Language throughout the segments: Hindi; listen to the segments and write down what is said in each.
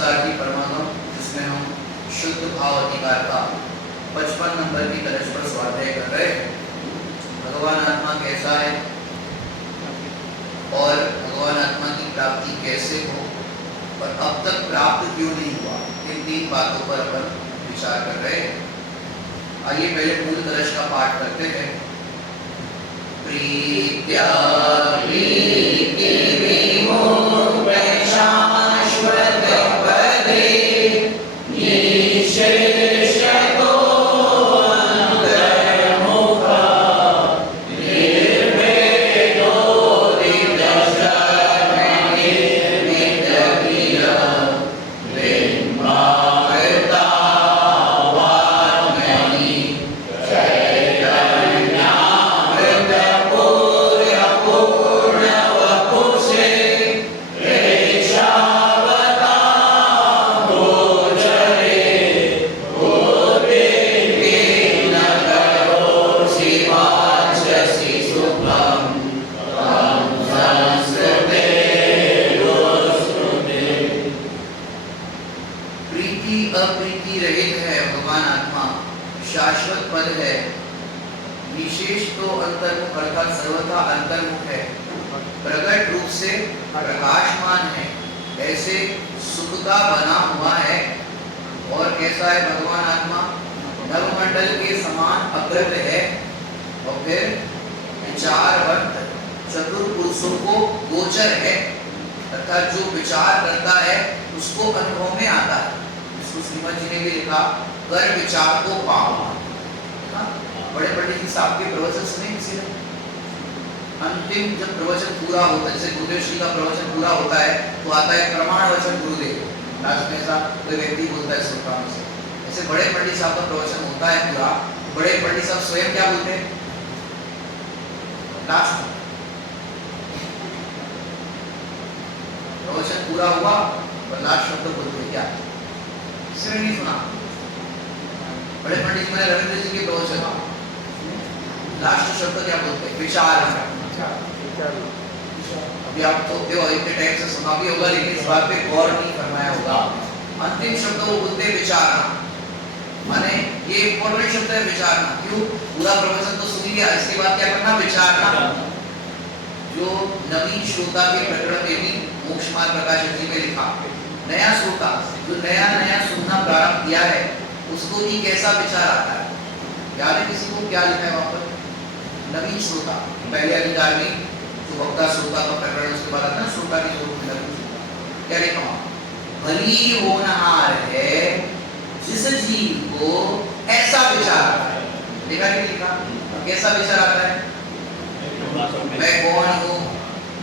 नमस्कार जी परमागम, जिसमें हम शुद्ध भाव अधिकार का 55 नंबर की कलश पर स्वाध्याय कर रहे हैं। भगवान आत्मा कैसा है और भगवान आत्मा की प्राप्ति कैसे हो और अब तक प्राप्त क्यों नहीं हुआ, इन 3 बातों पर अपन विचार कर रहे हैं। आइए पहले मूल कलश का पाठ करते हैं। प्रीत्या अप्रीति रहित है भगवान आत्मा, शाश्वत पद है, विशेष तो अंतर्मुख अर्थात सर्वथा अंतर्मुख है, प्रकट रूप से प्रकाशमान है, ऐसे सुख का बना हुआ है। और कैसा है भगवान आत्मा? नवमंडल के समान अग्रत है और फिर विचारवंत चतुर्पुरुषों को गोचर है, अर्थात जो विचार करता है उसको अनुभव में आता है। श्रीमद जी ने भी लिखा, कर विचार को पाओ। बड़े पंडित जी साहब के प्रवचन सुने किसी ने? अंतिम जब प्रवचन पूरा होता है, जैसे गुरुदेव श्री का प्रवचन पूरा होता है तो आता है प्रमाण वचन गुरुदेव, लास्ट में ऐसा कोई व्यक्ति बोलता है श्रोता में से। ऐसे बड़े पंडित साहब का प्रवचन होता है पूरा, बड़े पंडित साहब स्वयं क्या बोलते हैं लास्ट में? प्रवचन पूरा हुआ और लास्ट शब्द बोलते हैं क्या? किसी ने नहीं सुना? बड़े पंडित जी, मैंने रविंद्र जी के प्रवचन लास्ट शब्द क्या बोलते हैं? विचार। अभी आप तो इतने टाइम से सुना भी होगा, लेकिन इस बात पे गौर नहीं करवाया होगा। अंतिम शब्द वो बोलते हैं विचारना, माने ये इम्पोर्टेंट शब्द है विचारना। क्यों? पूरा प्रवचन तो सुन लिया, इसके बाद क्या करना? विचारना। जो नवीन श्रोता के प्रकरण में भी मोक्ष मार्ग प्रकाश जी में लिखा, नया श्रोता जो नया सुनना प्रारंभ किया है उसको भी कैसा विचार आता है? याद है किसी को क्या लिखा है वहां पर? नवीन श्रोता पहले अधिकार में जो वक्ता श्रोता का प्रकरण, उसके बाद आता है श्रोता की जरूरत। क्या लिखा? भली होनहार है जिस जीव को ऐसा विचार आता है। देखा कि लिखा कैसा विचार आता है? मैं कौन हूँ,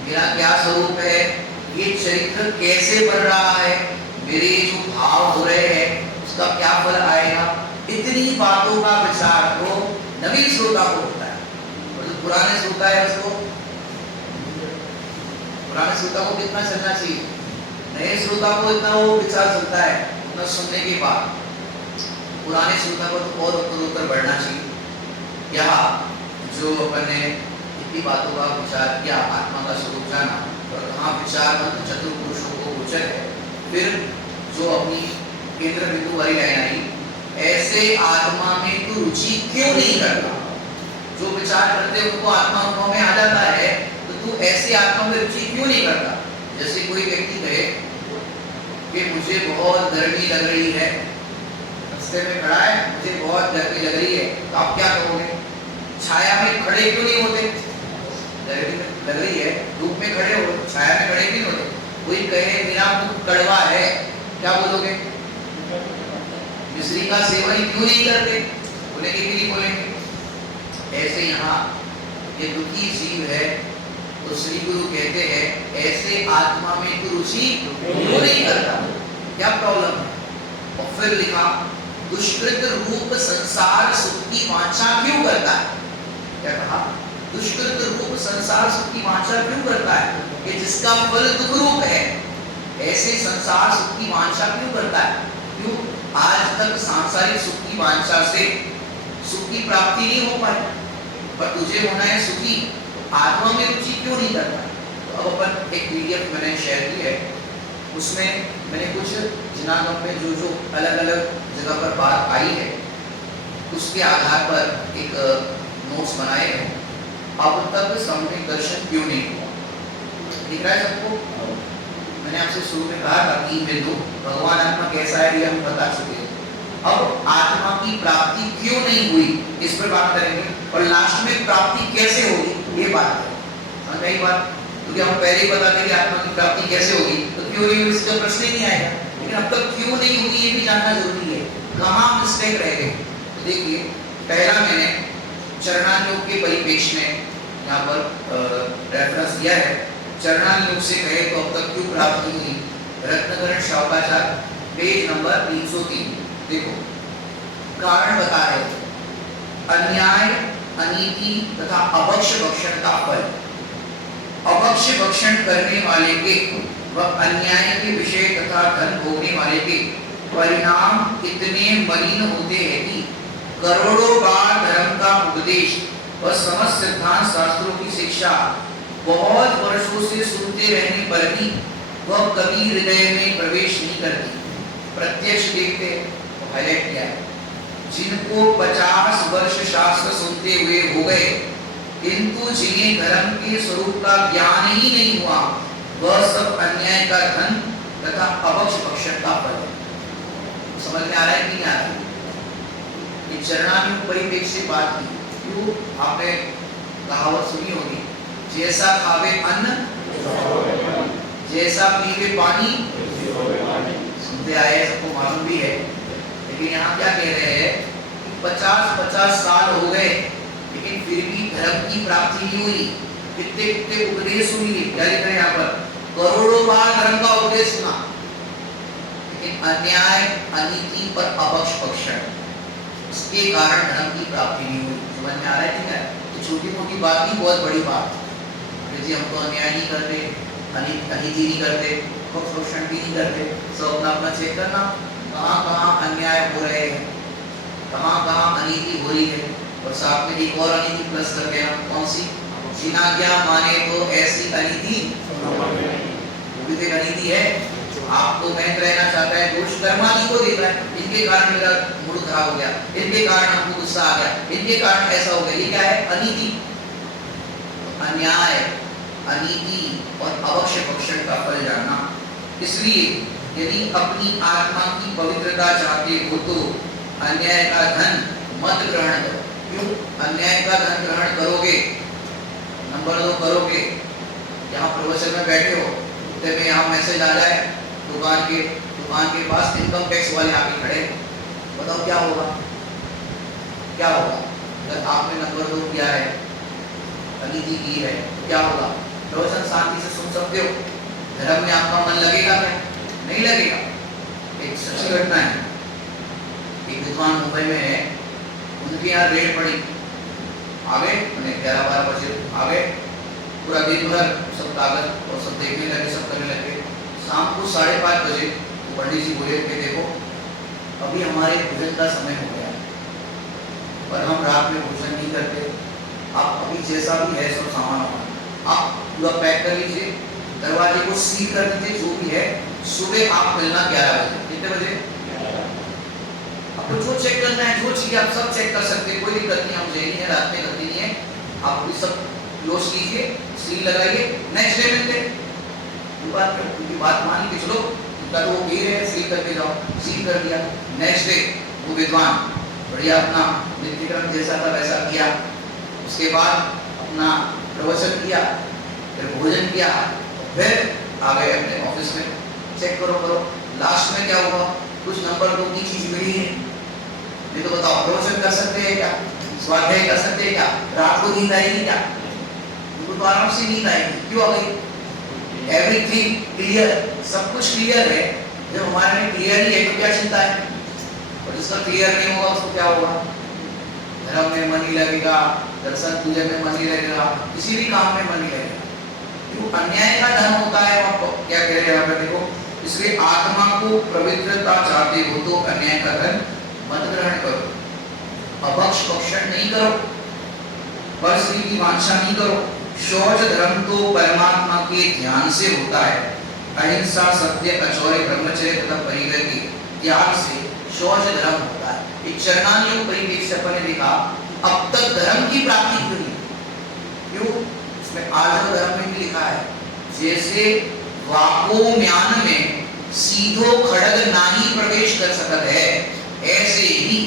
मेरा क्या स्वरूप है, ये चरित्र कैसे बन रहा है, मेरे जो भाव हो रहे हैं उसका क्या फल आएगा, इतनी बातों का विचार तो नवीन श्रोता को होता है। और जो पुराने श्रोता है उसको, पुराने श्रोता को कितना चलना चाहिए? नए श्रोता को इतना वो विचार चलता है उतना सुनने के बाद, पुराने श्रोता को तो और उत्तर बढ़ना चाहिए। यहाँ जो अपन ने इतनी बातों का विचार किया, आत्मा का स्वरूप जाना और कहाँ विचारवंत चतुर्पुरुषों को गोचर है, फिर जो अपनी केंद्र बिंदु वाली लाइन आई, ऐसे आत्मा में तू रुचि क्यों नहीं करता? जो विचार करते उनको आत्मा अनुभव में आ जाता है, तो तू ऐसे आत्मा में रुचि क्यों नहीं करता? जैसे कोई व्यक्ति कहे कि मुझे बहुत गर्मी लग रही है, रास्ते में खड़ा है, मुझे बहुत गर्मी लग रही है, तो आप क्या करोगे? छाया में खड़े क्यों नहीं होते? गर्मी लग रही है, धूप में खड़े हो, छाया में खड़े क्यों नहीं होते? कोई कहे मेरा मुख कड़वा है, क्या बोलोगे? मिश्री का सेवन क्यों नहीं करते? बोलेंगे कि नहीं बोलेंगे? ऐसे यहाँ ये दुखी जीव है तो श्री गुरु कहते हैं ऐसे आत्मा में तू रुचि क्यों नहीं करता? क्या प्रॉब्लम है? और फिर लिखा, दुष्कृत रूप संसार सुख की वांछा क्यों करता है? क्या कहा? दुष्कृत रूप संसार सुख की वांछा क्यों करता है? कि जिसका फल दुख रूप है, ऐसे संसार सुख की वांछा क्यों करता है? क्यों? आज तक सांसारिक सुख की वांछा से सुख की प्राप्ति नहीं हो पाई, पर तुझे होना है सुखी, आत्मा में रुचि क्यों नहीं करता? तो अब अपन एक पीडीएफ मैंने शेयर की है, उसमें मैंने कुछ जिनागम में जो जो अलग अलग जगह पर बात आई है उसके आधार पर एक नोट्स बनाए हैं। अब तक सामूहिक दर्शन क्यों नहीं हुआ, दिख रहा है सबको? मैंने आपसे शुरू में कहा था 3 बिंदु, भगवान आत्मा कैसा है ये हम बता चुके हैं। अब आत्मा की प्राप्ति क्यों नहीं हुई इस पर बात करेंगे, और लास्ट में प्राप्ति कैसे होगी ये बात है। समझ में आई बात? क्योंकि हम पहले ही बता दें कि आत्मा की प्राप्ति कैसे होगी, तो क्यों नहीं हुई इसका प्रश्न ही नहीं आएगा। लेकिन अब तक क्यों नहीं हुई ये भी जानना जरूरी है, कहाँ मिस्टेक रह गए। तो देखिए, पहला मैंने चरणानुयोग के परिपेक्ष में यहाँ पर रेफरेंस दिया है। चरणानुयोग से कहे तो अब तक क्यों प्राप्त नहीं हुई, रत्नकरण शावकाचार पेज नंबर 303। देखो कारण बता रहे थे, अन्याय, अनीति तथा अभक्ष भक्षण का फल। अभक्ष भक्षण करने वाले के व अन्याय के विषय तथा धन भोगने वाले के परिणाम इतने मलिन होते हैं कि करोड़ों बार धर्म का उपदेश व समस्त सिद्धांत शास्त्रों की शिक्षा बहुत वर्षों से सुनते रहने पर भी वह कभी हृदय में प्रवेश नहीं करती। प्रत्यक्ष देखते तो हाईलाइट किया है, जिनको 50 वर्ष शास्त्र सुनते हुए हो गए किंतु जिन्हें धर्म के स्वरूप का ज्ञान ही नहीं हुआ, वह सब अन्याय का धन तथा अभक्ष भक्षण का फल है। समझ में आ रहा है कि नहीं आ रहा है? ये चरणानुयोग परिपेक्ष से बात की। क्यों? आपने कहावत सुनी होगी, जैसा खावे अन्न जैसा पीवे पानी। सुनते आए, सबको मालूम भी है। लेकिन यहाँ क्या कह रहे हैं कि 50-50 साल हो गए लेकिन फिर भी धर्म की प्राप्ति नहीं हुई। कितने कितने उपदेश सुन लिए, क्या लिख रहे हैं यहाँ पर, करोड़ों बार धर्म का उपदेश सुना, लेकिन अन्याय, अनीति पर अभक्ष भक्षण, इसके कारण धर्म की प्राप्ति नहीं हुई। समझ में आ रहा है? ठीक है, तो छोटी मोटी बात नहीं, बहुत बड़ी बात। जी हम तो अन्याय नहीं करते, अनीति नहीं करते, अभक्ष भक्षण भी नहीं करते, सब अपना अपना चेक करना, कहाँ कहाँ अन्याय हो रहे हैं, कहाँ कहाँ अनीति हो रही है। और साथ में एक और अनीति प्लस कर देना, कौन सी? जिनाज्ञा माने तो ऐसी अनीति, वो भी एक अनीति है। आपको बैंक रहना चाहता है, दोष कर्मादि को देख रहा है, इनके कारण मेरा मूड खराब हो गया, इनके कारण हमको गुस्सा आ गया, इनके कारण ऐसा हो गया, ये क्या है? अनीति। अन्याय, अनीति और अभक्ष भक्षण का फल जानना। इसलिए यदि अपनी आत्मा की पवित्रता चाहते हो तो अन्याय का धन मत ग्रहण करो। क्यों? अन्याय का धन ग्रहण करोगे, नंबर 2 करोगे, यहाँ प्रवचन में बैठे हो, तो में यहाँ मैसेज आ जाए दुकान के पास इनकम टैक्स वाले आके खड़े, बताओ क्या होगा? क्या होगा? अगर आपने नंबर 2 किया है, अनीति की है, क्या होगा? प्रवचन शांति से सुन सकते हो, धर्म में आपका मन लगेगा क्या? नहीं लगेगा। एक सच्ची घटना है, एक विद्वान मुंबई में है, उनके यहाँ रेड पड़ी, आ गए, मैंने 11-12 बजे आ गए, पूरा दिन भर सब कागज और सब देखने लगे, सब करने लगे। शाम को 5:30 बजे पंडित जी बोले कि देखो अभी हमारे भोजन का समय हो गया और हम रात में भोजन नहीं करते, आप अभी जैसा भी है सब सामान आप पूरा पैक कर लीजिए, दरवाजे को सील कर दीजिए, जो भी है, सुबह आप मिलना 11 बजे। कितने बजे? आपको जो चेक करना है, जो चीज़ आप सब चेक कर सकते हैं, कोई दिक्कत नहीं, हम जैनी है, रात में गलती नहीं है, आप भी सब क्लोज कीजिए, सील लगाइए, नेक्स्ट डे मिलते। उनकी बात मान के चलो, उनका तो वो कह रहे हैं सील करके जाओ, सील कर दिया। नेक्स्ट डे वो विद्वान बढ़िया अपना नित्यक्रम जैसा था वैसा किया, उसके बाद अपना प्रवचन किया, फिर भोजन किया, फिर आ गए अपने ऑफिस में, चेक करो। लास्ट में क्या हुआ? कुछ नंबर 2 की चीज मिली है, नहीं तो बताओ प्रवचन कर सकते हैं क्या? स्वाध्याय कर सकते हैं क्या? रात को नींद आएगी क्या? उनको तो आराम से नींद आएगी। क्यों आ गई? एवरीथिंग क्लियर, सब कुछ क्लियर है। जब हमारे में क्लियर ही है तो क्या चिंता है? और जिसका क्लियर नहीं होगा उसको क्या होगा? धर्म में मन ही लगेगा, दर्शन पूजा में मन ही लगेगा, किसी भी काम में मन ही लगेगा। क्यों? अन्याय का धन होता है। आपको क्या कह रहे हैं यहाँ पर देखो, इसलिए आत्मा को पवित्रता चाहते हो तो अन्याय का धन मत ग्रहण करो, अभक्ष भक्षण नहीं करो, पर स्त्री की वांछा नहीं करो। शौच धर्म तो परमात्मा के ध्यान से होता है, अहिंसा, सत्य, अचौर्य, ब्रह्मचर्य तथा परिग्रह के त्याग से शौच धर्म होता है। एक चरणानुयोग परिप्रेक्ष्य अपन ने देखा, अब तक धर्म की प्राप्ति क्यों नहीं? क्यों? इसमें आर्जव धर्म में भी लिखा है, जैसे वाकोम्यान में सीधो खड़ग नाही प्रवेश कर सकत है, ऐसे ही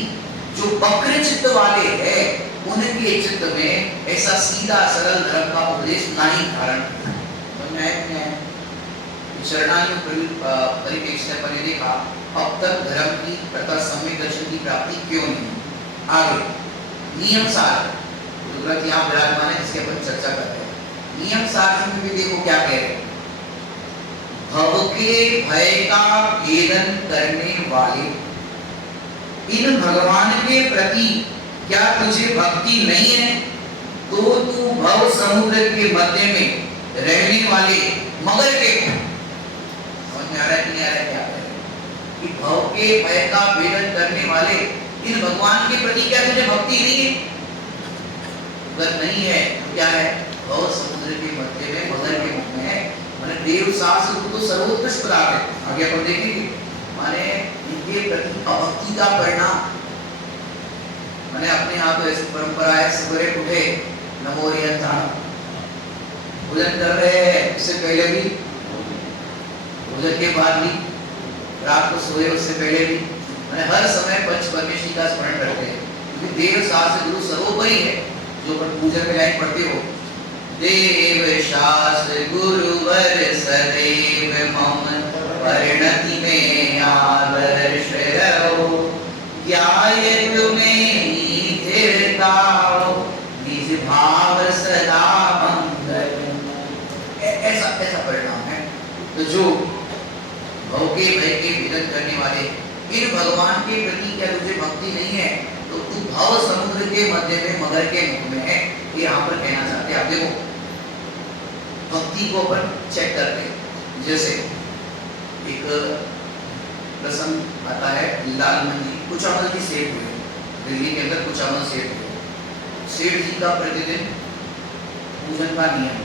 जो वक्र चित्त वाले हैं उनके चित्त में ऐसा सीधा सरल धर्म का उपदेश नहीं धारण करना। चरणानुयोग परिप्रेक्ष्य अपन ने देखा, अब तक धर्म की तथा सम्यक दर्शन की प्राप्ति क्यों नहीं? आगे नियम सार तुरंत यहाँ विराजमान है, जिसके अपन चर्चा करते हैं। नियम सार में भी देखो क्या कह रहे हैं, भव के भय का भेदन करने वाले इन भगवान के प्रति क्या तुझे भक्ति नहीं है? तो तू भव समुद्र के मध्य में रहने वाले मगर के, समझ में आ रहा है कि नहीं आ रहा है? क्या कह रहे हैं कि भव के भय का भेदन करने वाले इन भगवान के प्रति क्या तुझे भक्ति नहीं है? अगर नहीं है तो क्या है? भव समुद्र के मध्य में मगर के मुख में है, माने देव शास्त्र तो सर्वोत्कृष्ट पदार्थ है। आगे अपन देखेंगे, माने इनके प्रति अभक्ति का परिणाम, माने अपने यहाँ तो ऐसी परंपरा है, सवेरे उठे नमो रियंताण भोजन कर रहे हैं, इससे पहले भी भोजन के बाद भी, रात को सोए उससे पहले भी, माने हर समय पंच परमेश्वरी का स्मरण करते हैं, क्योंकि देव शास्त्र गुरु सर्वोपरि है। जो पूजन में लाइन पढ़ते हो, देव शास्त्र गुरुवर सदैव मम परिणति में आदर्श रहो, ज्ञाय तुम्हें धीरताओ निज भाव सदा मंगल। ऐसा परिणाम है। तो जो भव के भय के भेदन करने वाले इन भगवान के प्रति क्या तुझे भक्ति नहीं है? तो तू भव समुद्र के मध्य में मगर के मुख में है, ये यहाँ पर कहना चाहते हैं। आप देखो भक्ति को अपन चेक करते हैं। जैसे एक प्रसंग आता है, लाल मंदिर कुचामल की सेठ हुए, दिल्ली के अंदर कुचामल सेठ हुए। सेठ जी का प्रतिदिन पूजन का नियम,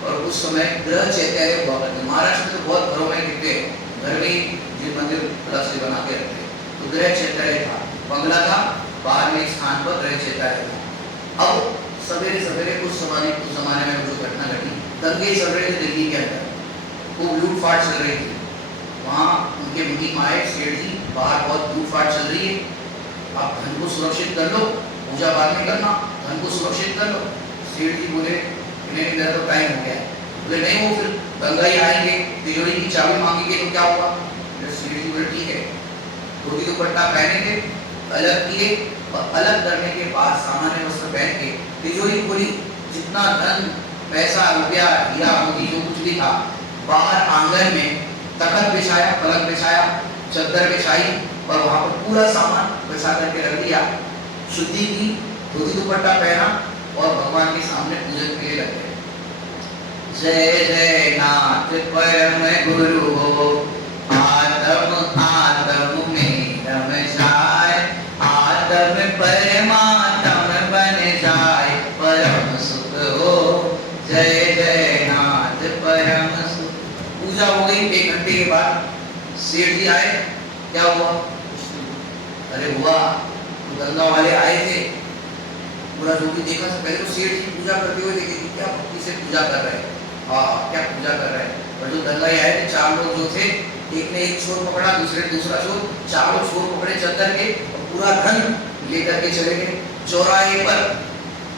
और उस समय ग्रह चैत्य हुआ करते। महाराष्ट्र में तो बहुत घरों में दिखते, घर में ही जिन मंदिर अलग से बना के रखते, तो ग्रह चैत्य था, बंगला था, बाहर में एक स्थान पर ग्रह चैत्य था। अब सवेरे सवेरे उस जमाने में जो घटना घटी, दंगे चल रहे थे दिल्ली के अंदर, खूब लूटफाट चल रही थी। वहाँ उनके मुनीम आए, सेठ जी बाहर बहुत लूटफाट चल रही है, आप धन को सुरक्षित कर लो, पूजा बाद में करना, धन को सुरक्षित कर लो। सेठ जी बोले नहीं, मेरा तो टाइम हो गया है। बोले नहीं, वो फिर दंगाई आएंगे, तिजोरी की चाबी मांगेंगे तो क्या होगा? सेठ जी बोले ठीक है, धोती दुपट्टा पहनेंगे, अलग किए, और अलग करने के बाद सामान्य वस्त्र पहन के तिजोरी खोली, जितना धन पैसा रुपया हीरा मोती जो कुछ भी था, बाहर आंगन में तखत बिछाया, पलंग बिछाया, चद्दर बिछाई, और वहां पर पूरा सामान बिछा करके रख दिया, शुद्धि की, धोती दुपट्टा पहना, और भगवान के सामने पूजन के लिए लगे। जय जय नाथ परम गुरु हो, आत्म आत्म में रम जाए, आत्म परमात्म बन जाए, परम सुख हो। जय जय नाथ परम सुख। पूजा हो गई, 1 घंटे के बाद सेठ जी आए, क्या हुआ? अरे हुआ, तो गंगा वाले आए थे, पूरा जो भी देखा, पहले तो सेठ जी पूजा करते हुए देखे क्या भक्ति से पूजा कर रहे हैं, हाँ क्या पूजा कर रहे हैं। और जो गंगा आए थे, 4 लोग जो थे, एक ने एक छोर पकड़ा, दूसरे ने दूसरा छोर, चारों छोर पकड़े चद्दर के, और पूरा धन लेकर के चले गए। चौराहे पर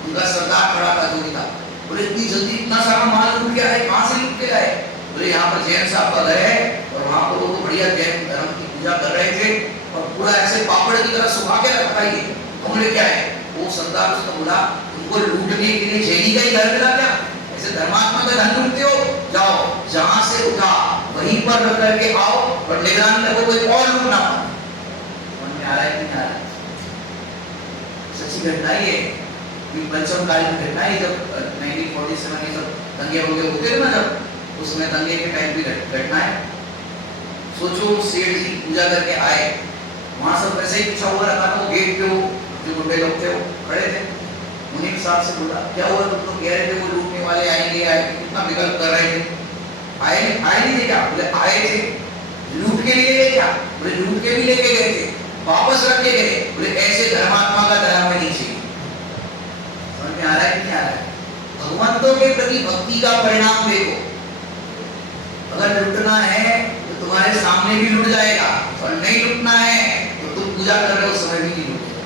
उनका सरदार खड़ा था, जो भी था, बोले इतनी जल्दी इतना सारा माल लूट के आए, कहाँ से लूट के आए? बोले यहाँ पर जैन साहब का घर है, और वहाँ पर वो बढ़िया जैन धर्म की पूजा कर रहे थे, और पूरा ऐसे पापड़ की तरह सुखा के रखा ही। हमने क्या है? वो सरदार उसको बोला, उनको लूटने के लिए जैनी का ही घर मिला क्या? ऐसे धर्मात्मा का धन लूटते हो? जाओ, जहां से उठा वहीं पर रख करके आओ, और निगरानी रखो कोई और लूट ना पाए। समझ में आ रहा है कि नहीं आ रहा है? सच्ची घटना ये पंचम काल की घटना है, जब 1947 ये सब दंगे वंगे होते थे ना, जब उस समय दंगे के टाइम की घटना है। सोचो सेठ जी पूजा करके आए, वहां सब वैसे ही बिछा हुआ रखा था, गेट पे वो जो गुंडे लोग थे वो खड़े थे। मुनीम साहब से बोला क्या हुआ? तुम तो कह रहे थे वो लूटने वाले आएंगे, कितना विकल्प कर रहे थे। आए नहीं थे क्या? बोले आए थे। लूट के लिए गए क्या? बोले लूट के भी लेके गए थे। वापस रख के गए। बोले ऐसे धर्मात्मा का धर्म में नहीं चाहिए। समझ में आ रहा है कि नहीं आ रहा है? भगवंतों के प्रति भक्ति का परिणाम देखो। अगर लुटना है तो तुम्हारे सामने भी लुट जाएगा, और नहीं लुटना है तो तुम पूजा कर रहे हो समय भी नहीं लुटेगा।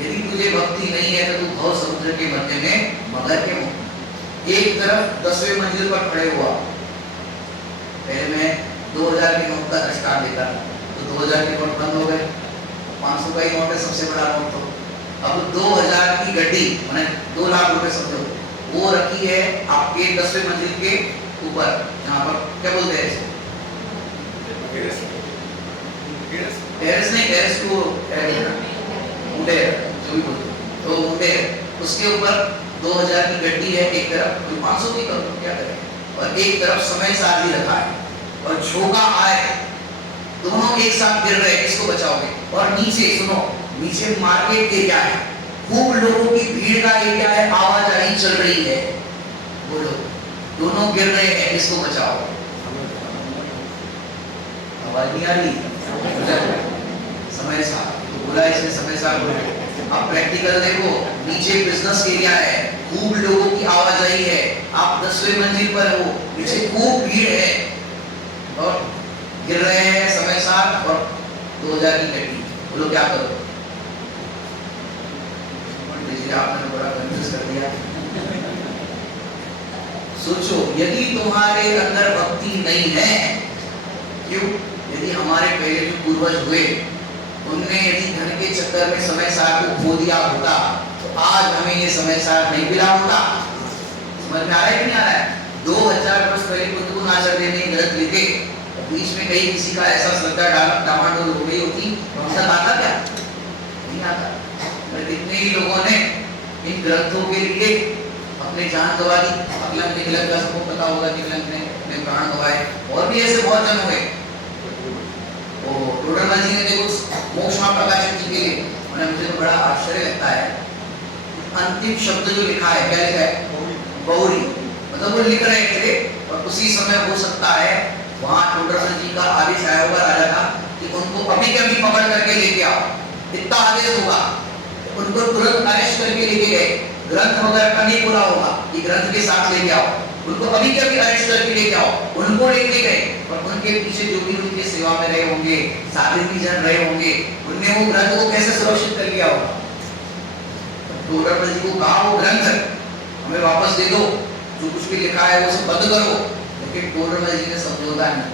यदि तुझे भक्ति नहीं है तो तू भव समुद्र के मध्य में मगर के मुंह। एक तरफ 10वें मंजिल पर खड़े हुआ। पहले मैं 2000 के नोट का दृष्टांत देता था, तो 2000 के नोट बंद हो गए। 500 का ही नोट है सबसे बड़ा नोट। तो अब 2000 की गड्डी माने 2 लाख रुपए समझो, वो रखी है आपके 10वें मंजिल के ऊपर। यहाँ पर क्या बोलते हैं इसको? टेरेस नहीं, टेरेस को मुंडे जो भी बोलते हैं, तो मुंडे उसके ऊपर 2000 की गड्डी है एक तरफ, 500 की करो क्या करें, और एक तरफ समय सारणी रखा है, और झोंका आए दोनों एक साथ गिर रहे हैं, किसको बचाओगे? और नीचे सुनो, नीचे मार्केट एरिया है, खूब लोगों की भीड़ का एरिया है, आवाजाही चल रही है, बोलो दोनों गिर रहे हैं, किसको बचाओ? आवाज नहीं आ रही? समय सार बोला इसने, समय सार बोला। अब प्रैक्टिकल देखो, नीचे बिजनेस एरिया है, खूब लोगों की आवाजाही है, आप 10वें मंजिल पर हो, नीचे खूब भीड़ है और गिर रहे हैं समय सार और 2000 की गड्डी, बोलो क्या करो? आपने बड़ा कंफ्यूज कर दिया। सोचो, यदि तुम्हारे अंदर भक्ति नहीं है, क्यों? यदि हमारे पहले जो पूर्वज हुए उनने यदि धन के चक्कर में समय सार को खो दिया होता तो आज हमें ये समय सार नहीं मिला होता। समझ में आ रहा है कि नहीं आ रहा है? 2000 वर्ष पहले कुतुब आचार्य ने ग्रंथ लिखे, बीच में कहीं किसी का ऐसा श्रद्धा डामाडोल हो गई होती तो हमसे आता क्या? नहीं आता। कितने ही लोगों ने इन ग्रंथों के लिए अपने जान गंवा दी। अकलंक निकलंक का सबको पता होगा, निकलंक ने अपने प्राण गंवाए, और भी ऐसे बहुत जन हुए। ओ टोडरमल जी ने देखो मोक्ष में प्रकाशित जी के लिए, मुझे तो बड़ा आश्चर्य लगता है, अंतिम शब्द जो लिखा है, क्या लिखा है? गौरी। मतलब वो लिख रहे थे और उसी समय हो सकता है वहां टोडरमल जी का आदेश आया होगा राजा का कि उनको अभी के अभी पकड़ करके लेके आओ, इतना आदेश होगा। उनको तुरंत अरेस्ट करके लेके गए, ग्रंथ वगैरह का नहीं बोला होगा कि ग्रंथ के साथ लेके आओ, उनको अभी के अभी अरेस्ट करके लेके आओ, उनको लेके गए, और उनके पीछे जो भी उनके सेवा में रहे होंगे, साधु जन रहे होंगे, उनने वो ग्रंथ को कैसे सुरक्षित कर लिया होगा? टोडरमल जी को कहा वो ग्रंथ हमें वापस दे दो, जो कुछ भी लिखा है वो सब बंद करो, लेकिन टोडरमल जी ने समझौता नहीं।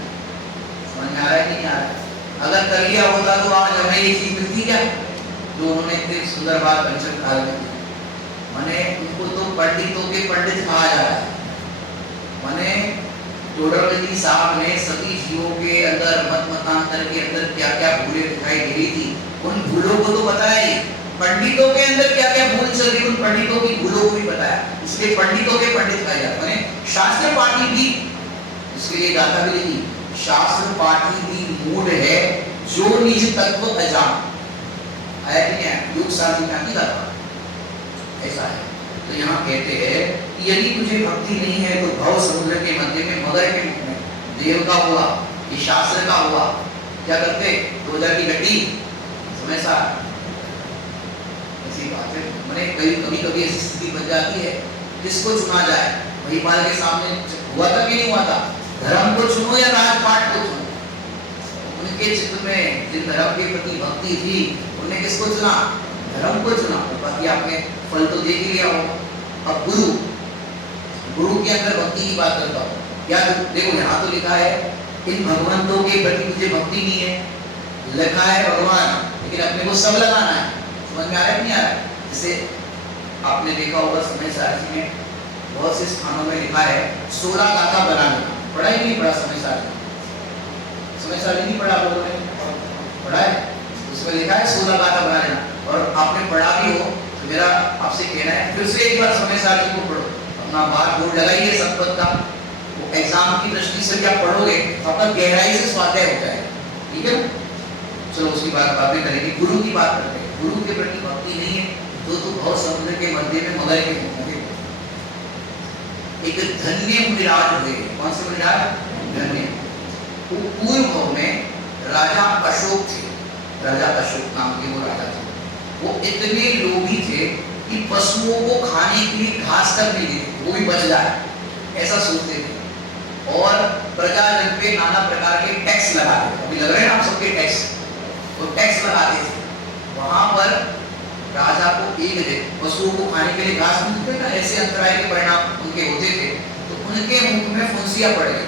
समझ में आ रहा है कि नहीं आ रहा है? अगर कर लिया होता तो आज हमें ये चीज मिलती क्या जो उन्होंने इतनी सुंदर बात पंचम काल में की। माने उनको तो पंडितों के पंडित कहा जा रहा है। माने टोडरमल जी साहब ने सभी जीवों के अंदर मतांतर के अंदर क्या क्या भूलें दिखाई दे रही थी, उन भूलों को तो बताया ही, पंडितों के अंदर क्या क्या भूल चल रही, उन पंडितों की भूलों को भी बताया। इसलिए पंडितों के पंडित कहा जाता है। शास्त्र पाठी भी, इसके लिए गाथा भी लिखी, शास्त्र पाठी भी मूढ़ है जो निज तत्व अजान। आया कि नहीं? योग साधि में आती गाथा ऐसा है। तो यहाँ कहते हैं कि यदि तुझे भक्ति नहीं है तो भव समुद्र के मध्य में मगर के मुख में, देव का हुआ, ये शास्त्र का हुआ, क्या करते? 2000 की गड्डी समय सार, ऐसी बात है। मैंने कभी कभी ऐसी स्थिति बन जाती है, किसको चुना जाए? महिपाल के सामने हुआ था कि नहीं हुआ था? धर्म को चुनो या राजपाट को चुनो? उनके चित्त में जिन धर्म के प्रति भक्ति थी उन्हें किसको चुना? धर्म को चुना। बाकी आपने फल तो देख ही लिया हो। अब गुरु के अंदर भक्ति की बात करता हूँ। क्या देखो यहाँ तो लिखा है इन भगवंतों के प्रति तुझे भक्ति नहीं है, लिखा है भगवान, लेकिन अपने को सब लगाना है। समझ में आ रहा है नहीं आ रहा है? जैसे आपने देखा होगा समय सारणी में बहुत से स्थानों में लिखा है 16 गाथा बनाना। पढ़ा ही नहीं पढ़ा समय सारणी? समय सारणी नहीं पढ़ा लोगों ने? पढ़ा है? उसमें लिखा है 16 गाथा बना लेना, और आपने पढ़ा भी हो तो मेरा आपसे कहना है फिर से एक बार समय सारणी को पढ़ो, अपना बात बोर्ड लगाइए संपद का, वो एग्जाम की दृष्टि से क्या पढ़ोगे तो अपना गहराई से स्वाध्याय हो जाएगा। ठीक है, चलो उसकी बातें करेंगे। गुरु की बात करते हैं। गुरु के प्रति भक्ति नहीं है तो भव समुद्र के मध्य में मगर के मुंह में। एक धन्य मुनिराज हुए। कौन से मुनिराज? धन्य। पूर्व में राजा अशोक थे, राजा अशोक नाम के वो राजा थे। वो इतने लोभी थे कि पशुओं को खाने के लिए घास तक नहीं देते, वो भी बच जाए ऐसा सोचते थे। और प्रजाजन पे नाना प्रकार के टैक्स लगाते थे। अभी लग रहे हैं आप सबके टैक्स, वो टैक्स लगाते थे। वहां पर राजा को एक दिन पशुओं को खाने के लिए घास नहीं देते ना, ऐसे अंतराय के परिणाम उनके होते थे, तो उनके मुंह में फुंसियां पड़ गई।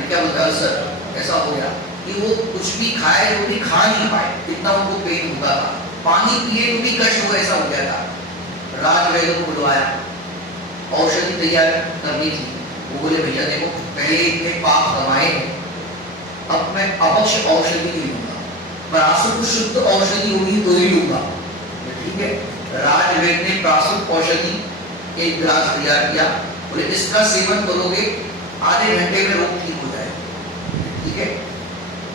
क्या बोलता है सर, ऐसा हो गया कि वो कुछ भी खाए तो भी खा नहीं पाए, इतना उनको पेट होता था। पानी पिए तो भी कष्ट हो, ऐसा हो गया था। राजवैद्य को बुलवाया, औषधि तैयार करनी थी। वो बोले भैया देखो, पहले इतने पाप कमाए, अब मैं अपक्ष औषधि नहीं लूंगा, प्रासुत शुद्ध औषधि होगी तो ही लूंगा। ठीक है, राजवैद्य ने प्रासुत औषधि एक गिलास तैयार किया। बोले इसका सेवन करोगे आधे घंटे में रोग ठीक हो जाएगा। ठीक है,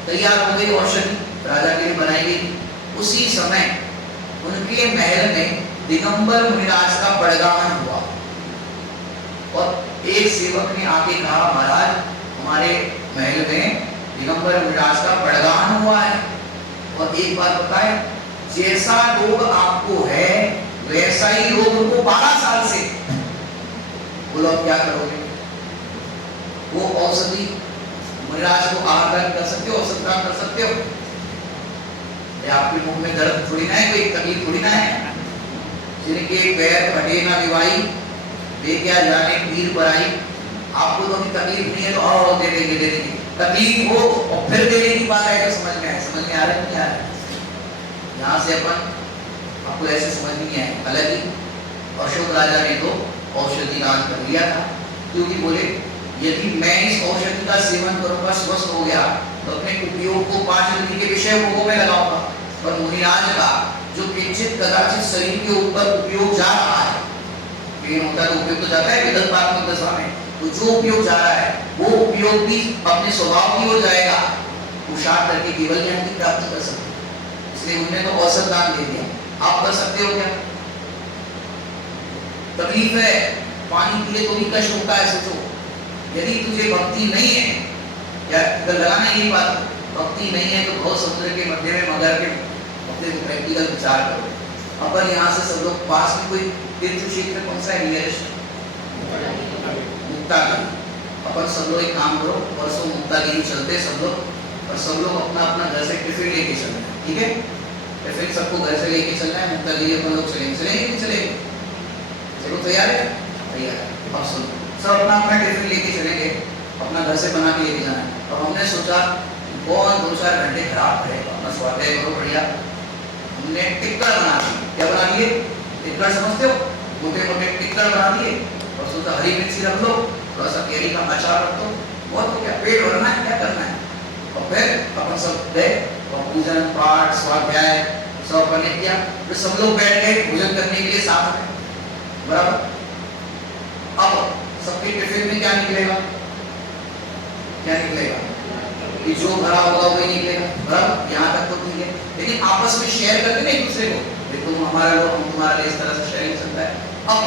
तैयार हो गई औषधि, राजा के लिए बनाई गई। उसी समय उनके महल में दिगंबर मुनिराज का पड़गामन हुआ और एक सेवक ने आके कहा, महाराज हमारे महल में दिगंबर मुनिराज का पड़गामन हुआ है, और एक बात बताए, जैसा रोग आपको है वैसा ही रोग उनको 12 साल से। बोलो अब क्या करोगे? वो औषधि मुनिराज को आहार कर सकते हो, औषध प्राप्त कर सकते हो? आपके मुंह में दर्द थोड़ी ना है, कोई तकलीफ थोड़ी ना है। जिनके पैर फटे ना विवाही, दे क्या जाने पीर पराई। आपको तो अभी तकलीफ नहीं है तो और दे देंगे, दे देंगे। तकलीफ हो और फिर देने की बात है तो समझ में आए, समझ में आ रहा है नहीं आ रहा है? यहाँ से अपन आपको ऐसे समझ नहीं आए। हालांकि अशोक राजा ने तो औषधि दान कर लिया था, क्योंकि बोले यदि मैं इस औषधि का सेवन करूंगा, स्वस्थ हो गया, तो अपने उपयोग को 5 नदी के विषय भोगों में लगाऊंगा। और मुनिराज का जो किंचित कदाचित शरीर के ऊपर उपयोग जा रहा है, पेन होता है तो उपयोग तो जाता है विदल्पात्मक दशा में, तो जो उपयोग जा रहा है वो उपयोग भी अपने स्वभाव की ओर जाएगा। पुरुषार्थ करके केवल ज्ञान की प्राप्ति कर सकते, इसलिए उन्होंने तो औषध दान दे दिया। आप कर सकते हो क्या? तकलीफ है, पानी पीले तो भी कष्ट होता है। सोचो, यदि तुझे भक्ति नहीं है, या लगाना यही बात, भक्ति नहीं है तो बहुत समुद्र के मध्य में मगर के अपने प्रैक्टिकल विचार करो। अपन यहाँ से सब लोग पास में कोई तीर्थ क्षेत्र कौन सा है नियरेस्ट? मुक्तागिरी। अपन सब लोग एक काम करो, परसों मुक्तागिरी चलते सब लोग, और सब लोग अपना अपना घर से टिफिन लेके चलना है। ठीक है, टिफिन सबको घर से लेके चलना है। मुक्तागिरी अपन लोग चलेंगे, चलेंगे नहीं चलेंगे? चलो तैयार है? तैयार है। अब सुनो, सब अपना अपना टिफिन लेके चलेंगे, अपना घर से बना के लेके जाना है। अब हमने सोचा कौन 2-4 घंटे खराब करेगा, अपना स्वाध्याय करो बढ़िया। हमने टिक्कर बना दिए। क्या बना दिए? टिक्कर समझते हो? मोटे मोटे टिक्कर बना दिए, और सोचा हरी मिर्ची रख लो, थोड़ा सा केरी का अचार रख दो, बहुत हो गया। पेट भरना है, क्या करना है? और फिर अपन सब गए और पूजन पाठ स्वाध्याय सब अपन ने किया। फिर सब लोग बैठ गए भोजन करने के लिए साथ में, बराबर। अब सबके टिफिन में क्या निकलेगा? क्या निकलेगा? कि जो भरा होगा वही निकलेगा, बराबर। यहाँ तक तो ठीक है, लेकिन आपस में शेयर करते ना एक दूसरे को, देखो हमारा लो, हम तुम्हारा ले, इस तरह से शेयरिंग चलता है। अब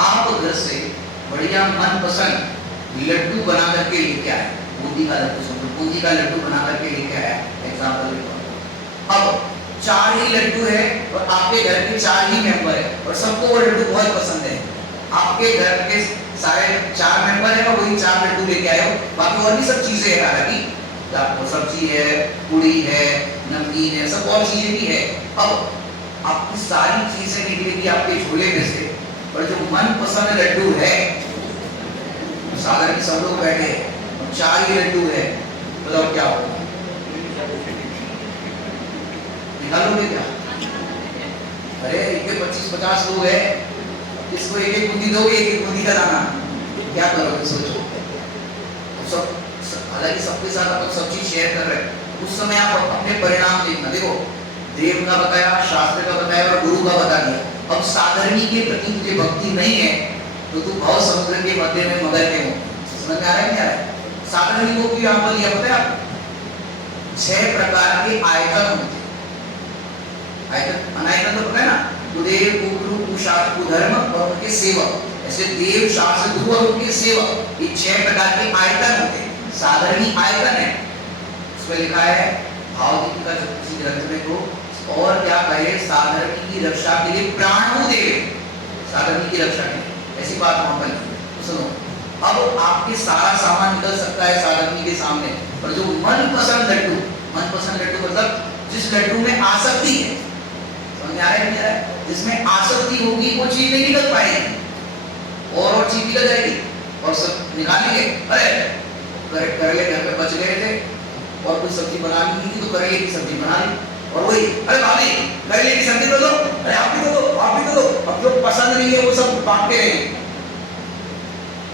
आप घर से बढ़िया मनपसंद लड्डू बना करके लेके आए, बूंदी का लड्डू, समझो बूंदी का लड्डू बना करके लेके आया, एग्जाम्पल देता। अब 4 ही लड्डू है और आपके घर के 4 ही मेंबर है, और सबको वो लड्डू बहुत पसंद है। आपके घर के सारे 4 मेंबर है और वही 4 लड्डू लेके आए हो, बाकी और भी सब चीजें है, हालांकि सब्जी है, पूड़ी है, नमकीन है, सब और चीजें भी है। अब आपकी सारी चीजें निकलेगी आपके झोले में से, और जो मनपसंद लड्डू है, सागर में सब लोग बैठे हैं, 4 ही लड्डू है, बताओ क्या होगा? निकालोगे क्या? अरे इनके 25-50 लोग हैं, इसको एक-एक बूंदी दोगे, एक-एक बूंदी का दाना, क्या करोगे? सोचो। सब हालांकि सबके साथ आप सब चीज शेयर कर रहे हैं, उस समय आप अपने परिणाम देखना। देखो, देव का बताया, शास्त्र का बताया और गुरु का बता दिया। अब साधर्मी के प्रति तुझे भक्ति नहीं है तो तू भव समुद्र के मध्य में मगर के हो। समझ में आ रहा है क्या है? साधर्मी को क्यों यहाँ पर लिया पता है आपको? 6 प्रकार के आयतन होते हैं। आयतन, अनायतन तो पता है ना, कुदेव, कुक्रु, कुशाक, कुधर्म और उनके सेवक, ऐसे देव, शास्त्र, गुरु और उनके सेवक, ये 6 प्रकार के आयतन होते हैं। साधर्मी आयतन है, उसमें लिखा है भावदीपिका जो किसी ग्रंथ में तो, और क्या कहे, साधर्मी की रक्षा के लिए प्राणों दे, साधर्मी की रक्षा के लिए, ऐसी बात वहां पर तो सुनो। अब आपके सारा सामान निकल सकता है साधर्मी के सामने, पर जो मनपसंद लड्डू, मनपसंद लड्डू मतलब जिस लड्डू में आसक्ति है, समझ आ रहा है नहीं आ रहा है, जिसमें आसक्ति होगी वो चीज नहीं निकल पाएगी, और चीज निकल जाएगी और सब निकालेंगे। अरे करेले घर में बच गए थे और कुछ सब्जी बनानी थी तो करेले की सब्जी बना ली, और वही अरे भाभी करेले की सब्जी दो दो, अरे आप भी दो दो, आप भी दो दो, अब जो पसंद नहीं है वो सब बांटते रहेंगे।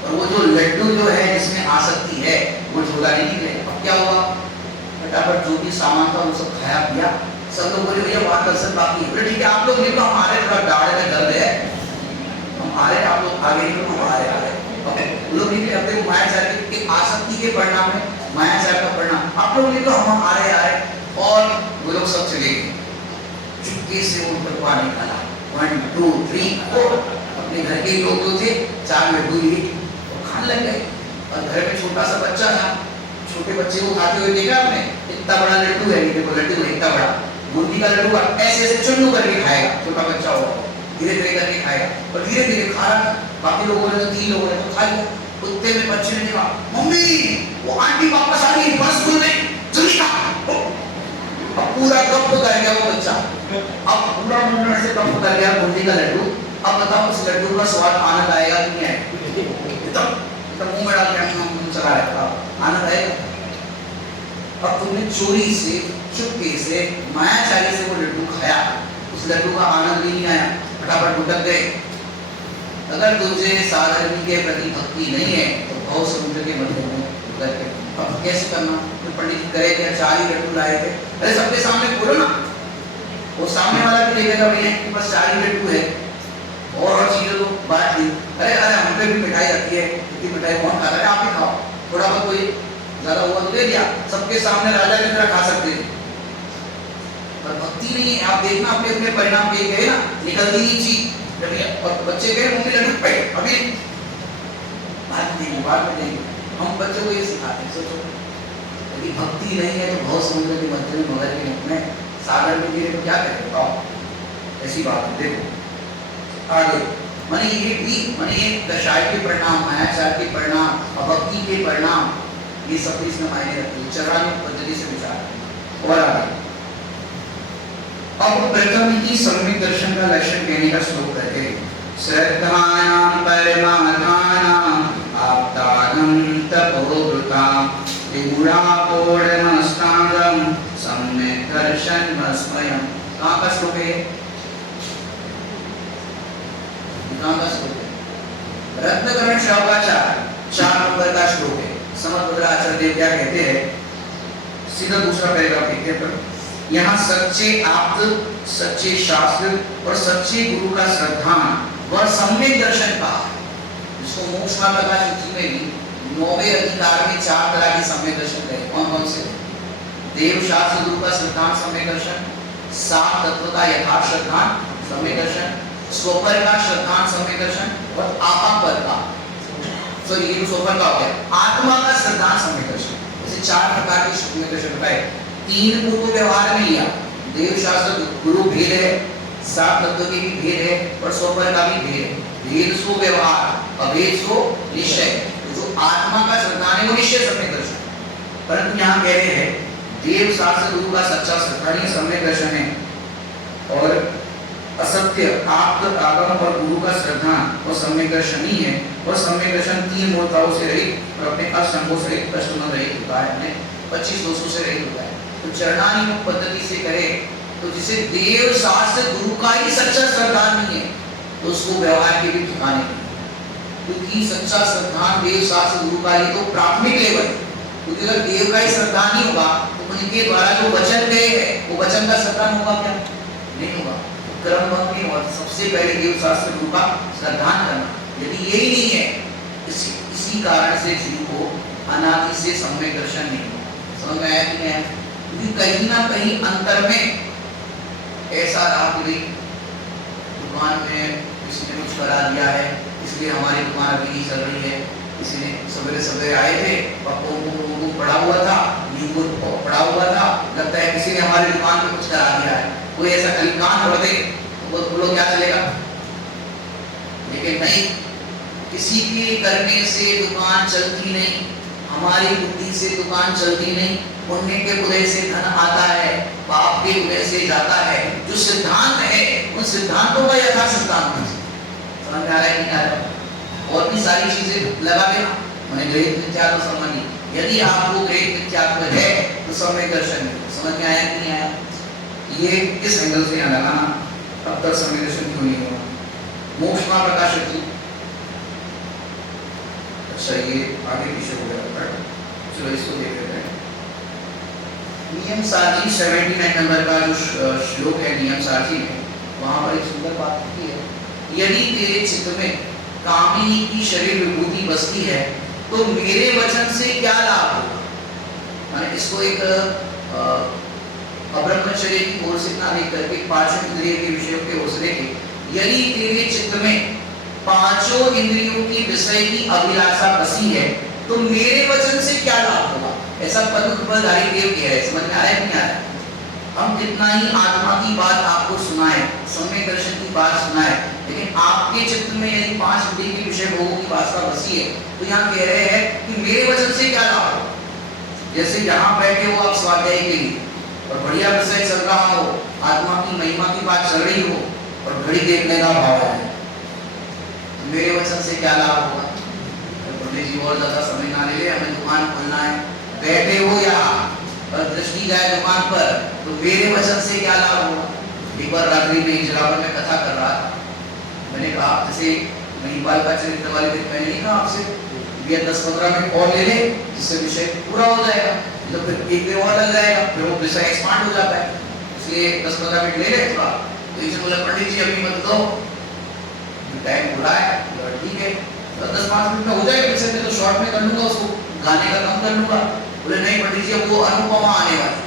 और वो जो लड्डू जो है जिसमें आसक्ति है वो झोला नहीं निकले। अब क्या हुआ, फटाफट जो भी सामान था वो सब खाया पिया, सब लोग बोले भैया वहां कसर बाकी है, ठीक है आप लोग निकलो, हमारे थोड़ा दाढ़ में दर्द है, हम आ रहे, आप लोग आगे निकलो, हम आ रहे लोग निकले अपने मायाचार की आसक्ति के परिणाम में, मायाचार का परिणाम, आप लोग निकलो, हम आ रहे, और वो लोग सब चले गए। चुपके से वो टकवा निकाला, 1 2 3 4, अपने घर के लोग जो थे 4 लड्डू लिए और खाने लग गए। और घर में छोटा सा बच्चा था, छोटे बच्चे को खाते हुए देखा आपने, इतना बड़ा लड्डू है, देखो लड्डू है इतना बड़ा, बूंदी का लड्डू ऐसे ऐसे चुन्नू करके खाएगा, छोटा बच्चा होगा, धीरे धीरे करके खाएगा, और धीरे धीरे खा रहा। बाकी लोगों ने तो 3 लोगों ने तो खा लिया। कुत्ते में बच्चे ने कहा मम्मी वो आंटी वापस आ गई बस स्कूल में, जल्दी खा। अब पूरा गप कर गया वो बच्चा, अब पूरा मुंह से गप कर गया बूंदी का लड्डू। अब बताओ उस लड्डू का स्वाद आनंद आएगा कि नहीं आएगा? तो मुंह में डाल के चला रहता, आनंद आएगा? अब तुमने चोरी से, चुपके से, मायाचारी से वो लड्डू खाया, उस लड्डू का आनंद भी नहीं आया, फटाफट भुटक गए। अगर तुझे साधर्मी के प्रति भक्ति नहीं है तो भव समुद्र के मध्य में उतर के अब कैसे करना? तो पंडित करे क्या, 4 ही लड्डू लाए थे, अरे सबके सामने बोलो ना, वो सामने वाला भी देखेगा भैया कि बस 4 ही लड्डू है, और चीजों को बांट दी। अरे अरे हम पे भी मिठाई आती है, इतनी मिठाई कौन खाता है, आप ही खाओ, थोड़ा बहुत कोई ज्यादा हुआ तो दे दिया, सबके सामने राजा की तरह खा सकते थे। पर भक्ति नहीं है, आप देखना अपने अपने परिणाम देख गए ना, निकलती ही चीज। और बच्चे कहे मम्मी लड्डू पे अभी बाद में देंगे, हम बच्चों को ये सिखाते हैं। सोचो यदि भक्ति नहीं है तो भव समुद्र के मध्य में मगर के मुख में सागर में गिरे तो क्या करें बताओ? ऐसी बात है। देखो आगे माने ये भी, माने ये दशाएं के परिणाम, मायाचार के परिणाम, अभक्ति के परिणाम, ये सब इसमें मायने रखती है। चरणानुग पद्धति से विचार। और आगे अब प्रथम ही सम्यक दर्शन का लक्षण कहने का श्लोक करते हैं। श्रद्धानां परमार्थानां आप्तानां तपोवृतां विगुणापोढमष्टांगं सम्यक दर्शनमस्मयम्। कहाँ का श्लोक है? कहाँ का श्लोक है? रत्नकरण श्लोकाचार 4 नंबर का श्लोक है। समर्थ भद्राचार्य देव क्या कहते हैं? सीधा दूसरा पैराग्राफ देखते हैं। यहाँ सच्चे आप्त, सच्चे शास्त्र और सच्चे गुरु का श्रद्धान व सम्यक दर्शन का, इसको मोक्ष का प्रकाश सूची में भी 9वें अधिकार में 4 तरह के सम्यक दर्शन है। कौन कौन से? देव, शास्त्र, गुरु का श्रद्धान सम्यक दर्शन, 7 तत्व का यथार्थ श्रद्धान सम्यक दर्शन, स्वपर का श्रद्धान सम्यक दर्शन, और आपापर का, सॉरी ये स्वपर का हो गया, आत्मा का श्रद्धान सम्यक दर्शन। ऐसे 4 प्रकार के सम्यक दर्शन बताए। 3 पूर्व व्यवहार में लिया, देव, शास्त्र, गुरु भेद है, 7 तत्व के भी भेद है, और स्वपर का भी भेद है। भेद सो व्यवहार, अभेद सो निश्चय। जो आत्मा का श्रद्धान है वो निश्चय सम्यक दर्शन। परंतु यहाँ कह रहे हैं देव, शास्त्र, गुरु का सच्चा श्रद्धान सम्यक दर्शन है, और असत्य आप्त, आगम और गुरु का श्रद्धान वो सम्यक दर्शन ही है। और सम्यक दर्शन 3 मूलताओं से रहित और अपने असंगों से रहित, प्रश्न रहित होता है, अपने 25 दोषों से रहित होता है। तो चरणानुग पद्धति से कहे तो जिसे देव, शास्त्र, गुरु का ही सच्चा श्रद्धान नहीं है तो उसको व्यवहार के भी ठिकाने नहीं, क्योंकि सच्चा श्रद्धान देव, शास्त्र, गुरु का ही तो प्राथमिक लेवल है। क्योंकि अगर देव का ही श्रद्धान नहीं होगा तो उनके द्वारा जो वचन गए है वो वचन का श्रद्धान होगा क्या? नहीं होगा। क्रमबद्ध में और सबसे पहले देव, शास्त्र, गुरु का श्रद्धान करना। यदि यही नहीं है, इसी कारण से जीव को अनादि से सम्यक दर्शन नहीं होगा। समझ में आया कि नहीं? क्योंकि कहीं ना कहीं अंतर में ऐसा रहा कि दुकान में किसी ने कुछ करा दिया है, इसलिए हमारी दुकान अभी नहीं चल रही है। किसी ने सवेरे सवेरे आए थे, पप्पू पड़ा हुआ था, नींबू पड़ा हुआ था, लगता है किसी ने हमारी दुकान पे कुछ करा दिया है। कोई ऐसा कहीं कान भर दे तो बोलो क्या चलेगा, लेकिन नहीं, किसी के करने से दुकान चलती नहीं, हमारी बुद्धि से दुकान चलती नहीं। पुण्य के उदय से धन आता है, पाप के उदय से जाता है। जो सिद्धांत है उन सिद्धांतों का यथा सिद्धांत समझ में आ रहा है नहीं आ रहा? और भी सारी चीजें लगा देना, मैंने ग्रहित मिथ्यात्व संबंधी, यदि आपको ग्रहित मिथ्यात्व है तो सम्यक दर्शन समझ में आया कि नहीं आया? ये किस एंगल से यहाँ लगाना, अब तक सम्यक दर्शन क्यों नहीं हुआ? मोक्ष में प्रकाशित की, अच्छा ये आगे पीछे हो गया, चलो इसको देख लेते हैं। नियम सारची 79 नंबर का जो श्लोक है नियम सारची में, वहां पर एक सुंदर बात की है, यदि तेरे चित्त में कामिनी की शरीर विभूति बसती है तो मेरे वचन से क्या लाभ होगा? मैंने इसको एक अब्रह्मचर्य की ओर से ना लेकर के पांचों इंद्रिय के विषयों के ओर से लेके, यदि तेरे चित्त में पांचों इंद्रियों की विषय की अभिलाषा बसी है तो मेरे वचन से क्या लाभ होगा? ऐसा पदधारी देव कह रहे, समझ में आ रहा है नहीं आ रहा? हम कितना ही आत्मा की बात आपको सुनाए, सम्यक दर्शन की बात सुनाए, लेकिन आपके चित्त में यदि पांच इंद्रिय के विषय भोगों की वासना बसी है तो यहाँ कह रहे हैं कि मेरे वचन से क्या लाभ होगा? जैसे यहाँ बैठे हो आप स्वाध्याय के लिए और बढ़िया विषय चल रहा हो, आत्मा की महिमा की बात चल रही हो और घड़ी देखने का भाव है, मेरे वचन से क्या लाभ होगा? तो पंडित जी और ज्यादा समय ना ले, हमें दुकान खोलना है, बैठे हो यहाँ और दृष्टि जाए दुकान पर तो मेरे वचन से क्या लाभ होगा? एक बार रात्रि में जलावन में कथा कर रहा था, मैंने कहा जैसे महिपाल का चरित्र वाले दिन मैंने नहीं कहा आपसे ये 10-15 मिनट और ले ले जिससे विषय पूरा हो जाएगा, तो फिर एक और लग जाएगा, फिर वो विषय एक्सपांड हो जाता है, इसलिए 10-15 मिनट ले ले थोड़ा। तो इसे बोला पंडित जी अभी मत दो, टाइम हो रहा है, ठीक है, तो 10-5 मिनट में हो जाएगा विषय में, तो शॉर्ट में कर लूंगा, उसको गाने का कम कर लूंगा। बोले नहीं पंडित जी वो अनुपमा आने वाली।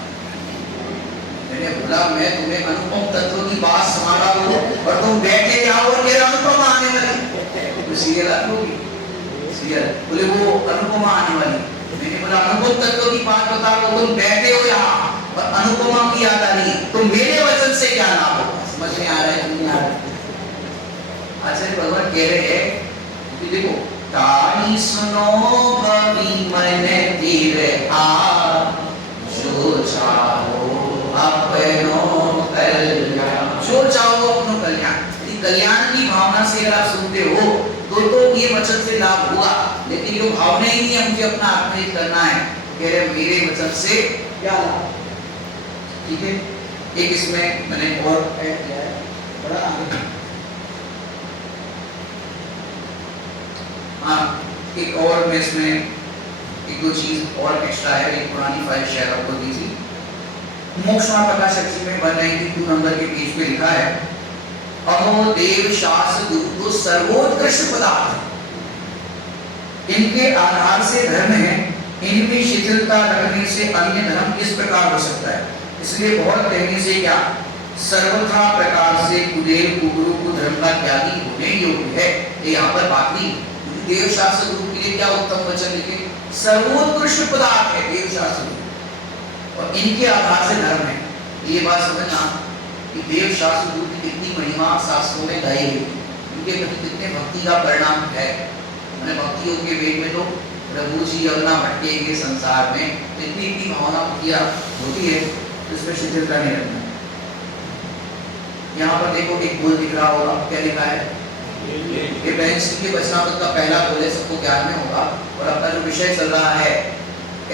मैंने बोला मैं तुम्हें अनुपम तत्व की बात सुना रहा हूँ और तुम बैठे आओ और मेरा अनुपमा आने वाली, तो सीरियल होगी सीरियल, बोले वो अनुपमा आने वाली। मैंने बोला अनुपम तत्व की बात बता रहा हूँ, तुम बैठे हो यहाँ और अनुपमा की याद आ रही, तो मेरे वचन से क्या लाभ होगा? समझ में आ रहा है नहीं आ रहा? आचार्य भगवान कह रहे हैं कि देखो, तानी सुनो भवी मन तीरे आ, जो चाहो अपनो कल्याण, जो चाहो अपनो कल्याण। यदि कल्याण की भावना से अगर आप सुनते हो तो ये वचन से लाभ होगा, लेकिन जो भावना ही नहीं है मुझे अपना आत्महित करना है, कह रहे मेरे वचन से क्या लाभ? ठीक है, एक इसमें मैंने और ऐड किया है, बड़ा आगे हाँ, एक और मैं इसमें एक दो चीज और एक्स्ट्रा है, एक पुरानी फाइल शेयर आपको दी थी। मोक्ष प्रकाशक जी में 192 नंबर के पेज पे लिखा है, अहो देव शास्त्र गुरु तो सर्वोत्कृष्ट पदार्थ, इनके आधार से धर्म है, इनमें शिथिलता रखने से अन्य धर्म किस प्रकार हो सकता है? इसलिए बहुत कहने से क्या, सर्वथा प्रकार से कुदेव कुगुरु को धर्म का त्यागी होने योग्य है। यहाँ पर बात नहीं, देव शास्त्र गुरु के लिए क्या उत्तम वचन लिखे, सर्वोत्कृष्ट पदार्थ है देव शास्त्र गुरु और इनके आधार से धर्म है। ये बात समझना कि देव शास्त्र गुरु की कितनी महिमा शास्त्रों में गाई गई, उनके प्रति कितने भक्ति का परिणाम है। मैंने भक्तियों के वेग में तो प्रभु जी अगना भटके के संसार में इतनी भावना भक्तियां होती है, तो इसमें शिथिलता नहीं रखना। यहाँ पर देखो एक बोल दिख रहा होगा, क्या लिखा है? ये बेंच के वचनामृत का पहला बोले सबको ज्ञान में होगा, और अपना जो विषय चल रहा है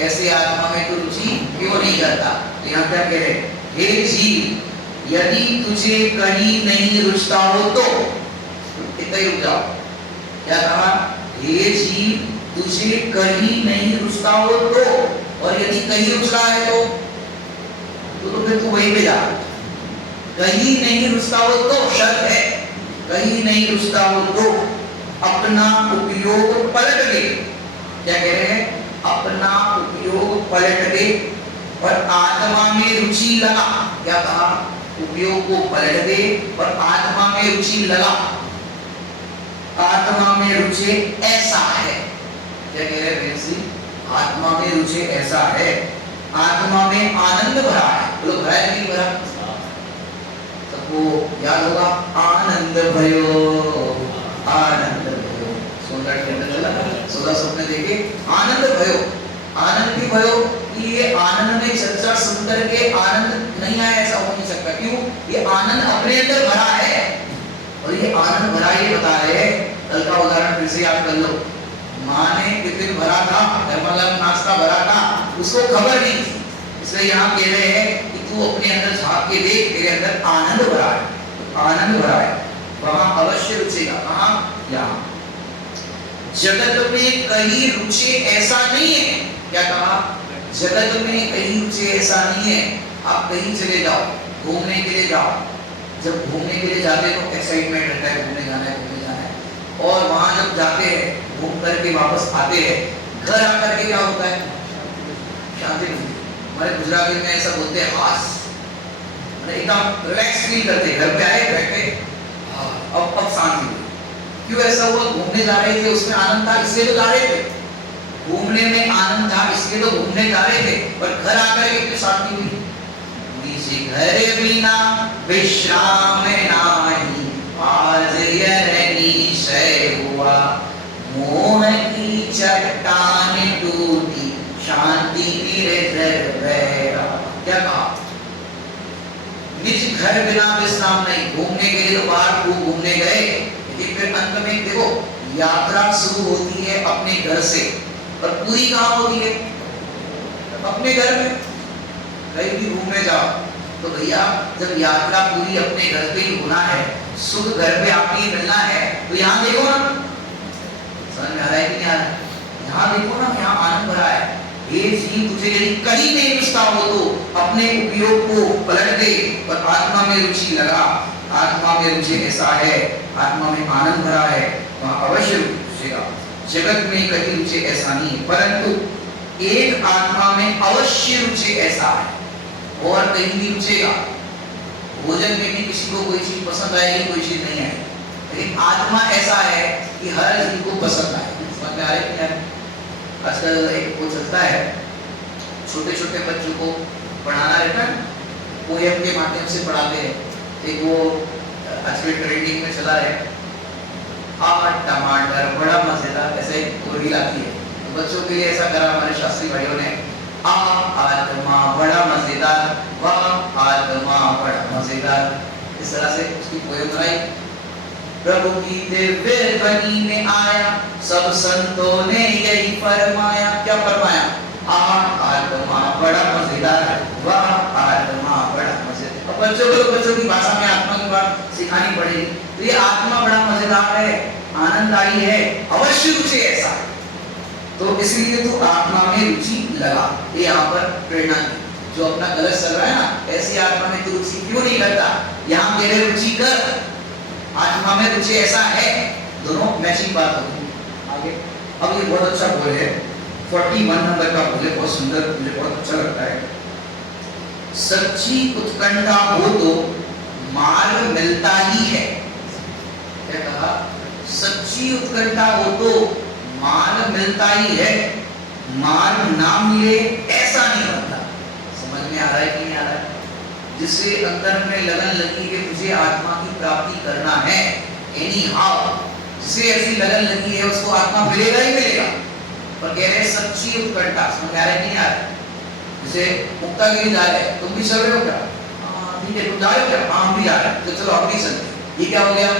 ऐसे आत्मा में तो रुचि क्यों नहीं करता। तो यहाँ क्या कह रहे, हे जीव यदि तुझे कहीं नहीं रुचता हो तो इतना ही रुक जाओ। क्या कहा? हे जीव तुझे कहीं नहीं रुचता हो तो, और यदि कहीं रुच रहा है तो फिर तू वहीं पे जा। कहीं नहीं रुचता हो तो शर्त है, कहीं नहीं रुचता हो तो अपना उपयोग पलट दे। क्या कह रहे हैं? अपना उपयोग पलट दे और आत्मा में रुचि लगा। क्या कहा? उपयोग को पलट दे और आत्मा में रुचि लगा। आत्मा में रुचे ऐसा है। क्या कह रहे हैं जी? आत्मा में रुचे ऐसा है, आत्मा में आनंद भरा है। बोलो भरा है नहीं भरा? सबको याद होगा, आनंद भयो, आनंद भयो। सुंदर के अंदर चला 16 स्वप्न देखे, आनंद भयो। आनंद क्यों भयो? ये आनंद में चर्चा सुनकर के आनंद नहीं आया, ऐसा हो नहीं सकता। क्यों? ये आनंद अपने अंदर भरा है, और ये आनंद भरा ये बता रहे हैं। कल का उदाहरण फिर से याद कर लो। माँ ने टिफिन भरा था, गरमागरम नाश्ता भरा था, उसको खबर नहीं थी, इसलिए यहाँ कह रहे हैं कि तू अपने अंदर झांक के देख, तेरे अंदर आनंद भरा है, आनंद भरा है, वहां अवश्य रुचेगा। कहाँ? यहाँ। जगत में कहीं रुचे ऐसा नहीं है। क्या कहा? जगत में कहीं रुचे ऐसा नहीं है। आप कहीं चले जाओ, घूमने के लिए जाओ, जब घूमने के लिए जाते तो एक्साइटमेंट रहता है, घूमने जाना है, घूमने जाना है, और वहां जब जाते हैं, घूम करके वापस आते हैं, घर आकर के क्या होता है? शांति मिलती है। हमारे गुजराती में ऐसा बोलते हैं, हास, एकदम रिलैक्स फील करते हैं। घर पे आए, बैठे, अब शांति हुई। क्यों ऐसा हुआ? घूमने जा रहे थे, उसमें आनंद था, इसलिए तो जा रहे थे। घूमने में आनंद था, इसलिए तो घूमने जा रहे थे, पर घर आकर के क्यों शांति हुई? घर बिना विश्राम नाही, आज यह निश्चय हुआ, मोह की चट्टान टूटी, शांति निर्झर बहरा। क्या कहा? निज घर बिना विश्राम नहीं। घूमने के लिए तो बाहर खूब घूमने गए, लेकिन फिर अंत में देखो, यात्रा शुरू होती है अपने घर से, और पूरी कहाँ होती है? अपने घर में। कहीं भी घूमने जाओ तो भैया, जब यात्रा पूरी अपने घर पे ही होना है, सुख घर पे आपको मिलना है, तो यहाँ देखो ना, समझ में आ रहा है कि नहीं आ रहा है? यहाँ देखो ना, यहाँ आनंद भरा है। ये जीव तुझे यदि कहीं नहीं रुचता हो तो अपने उपयोग को पलट दे, और आत्मा में रुचि लगा। आत्मा में रुचि ऐसा है, आत्मा में आनंद भरा है, वहाँ अवश्य रुचेगा। जगत में कहीं रुचि ऐसा नहीं है, परंतु एक आत्मा में अवश्य रुचि ऐसा है, और कहीं नहीं रुचेगा। भोजन में भी किसी को कोई चीज पसंद आएगी, कोई चीज नहीं आएगी, लेकिन आत्मा ऐसा है कि हर चीज को पसंद आए। समझ में आ रहा है क्या? आजकल एक वो चलता है, छोटे छोटे बच्चों को पढ़ाना रहता है, पोएम के माध्यम से पढ़ाते हैं। एक वो आजकल ट्रेंडिंग में चला है, टमाटर बड़ा मजेदार, ऐसे रील आती है। तो बच्चों के लिए ऐसा करा हमारे शास्त्री भाइयों ने, आत्मा बड़ा मजेदार, वाह आत्मा बड़ा मजेदार, इस तरह से उसकी पोएम बनाई। प्रभु की दिव्य ध्वनि में आया, सब संतों ने यही फरमाया। क्या फरमाया? आत्मा बड़ा मजेदार, वाह आत्मा बड़ा मजेदार। अब बच्चों की भाषा में आत्मा की बात सिखानी पड़ेगी। तो ये आत्मा बड़ा मजेदार है, आनंददायी है, अवश्य रुचि ऐसा है, तो इसलिए तो आत्मा में रुचि लगा। ये यहाँ पर प्रेरणा दी। जो अपना गलत चल रहा है ना, ऐसी आत्मा में तो रुचि क्यों नहीं लगता? यहाँ मेरे रुचि कर, आत्मा में रुचि ऐसा है, दोनों मैचिंग बात होगी। आगे अब ये बहुत अच्छा बोल है, 41 नंबर का बोले, बहुत सुंदर, मुझे बहुत अच्छा लगता है। सच्ची उत्कंठा हो तो मार्ग मिलता ही है। क्या कहा? सच्ची उत्कंठा हो तो मार्ग मिलता ही है, मार्ग ना मिले ऐसा नहीं बनता। समझ में आ रहा है कि नहीं आ रहा है? जिससे अंतर में लगन लगी कि मुझे आत्मा की प्राप्ति करना है, एनी हाउ, जिसे ऐसी लगन लगी है उसको आत्मा मिलेगा ही मिलेगा। पर कह रहे सच्ची उत्कंठा, समझ में आ रहा है कि नहीं आ रहा है? जैसे मुक्तागिरी जा रहे, तुम भी चल रहे हो क्या? ठीक है, तुम जा रहे हो क्या? हाँ हम भी जा रहे हैं, तो चलो हम भी चलते। ये क्या हो गया?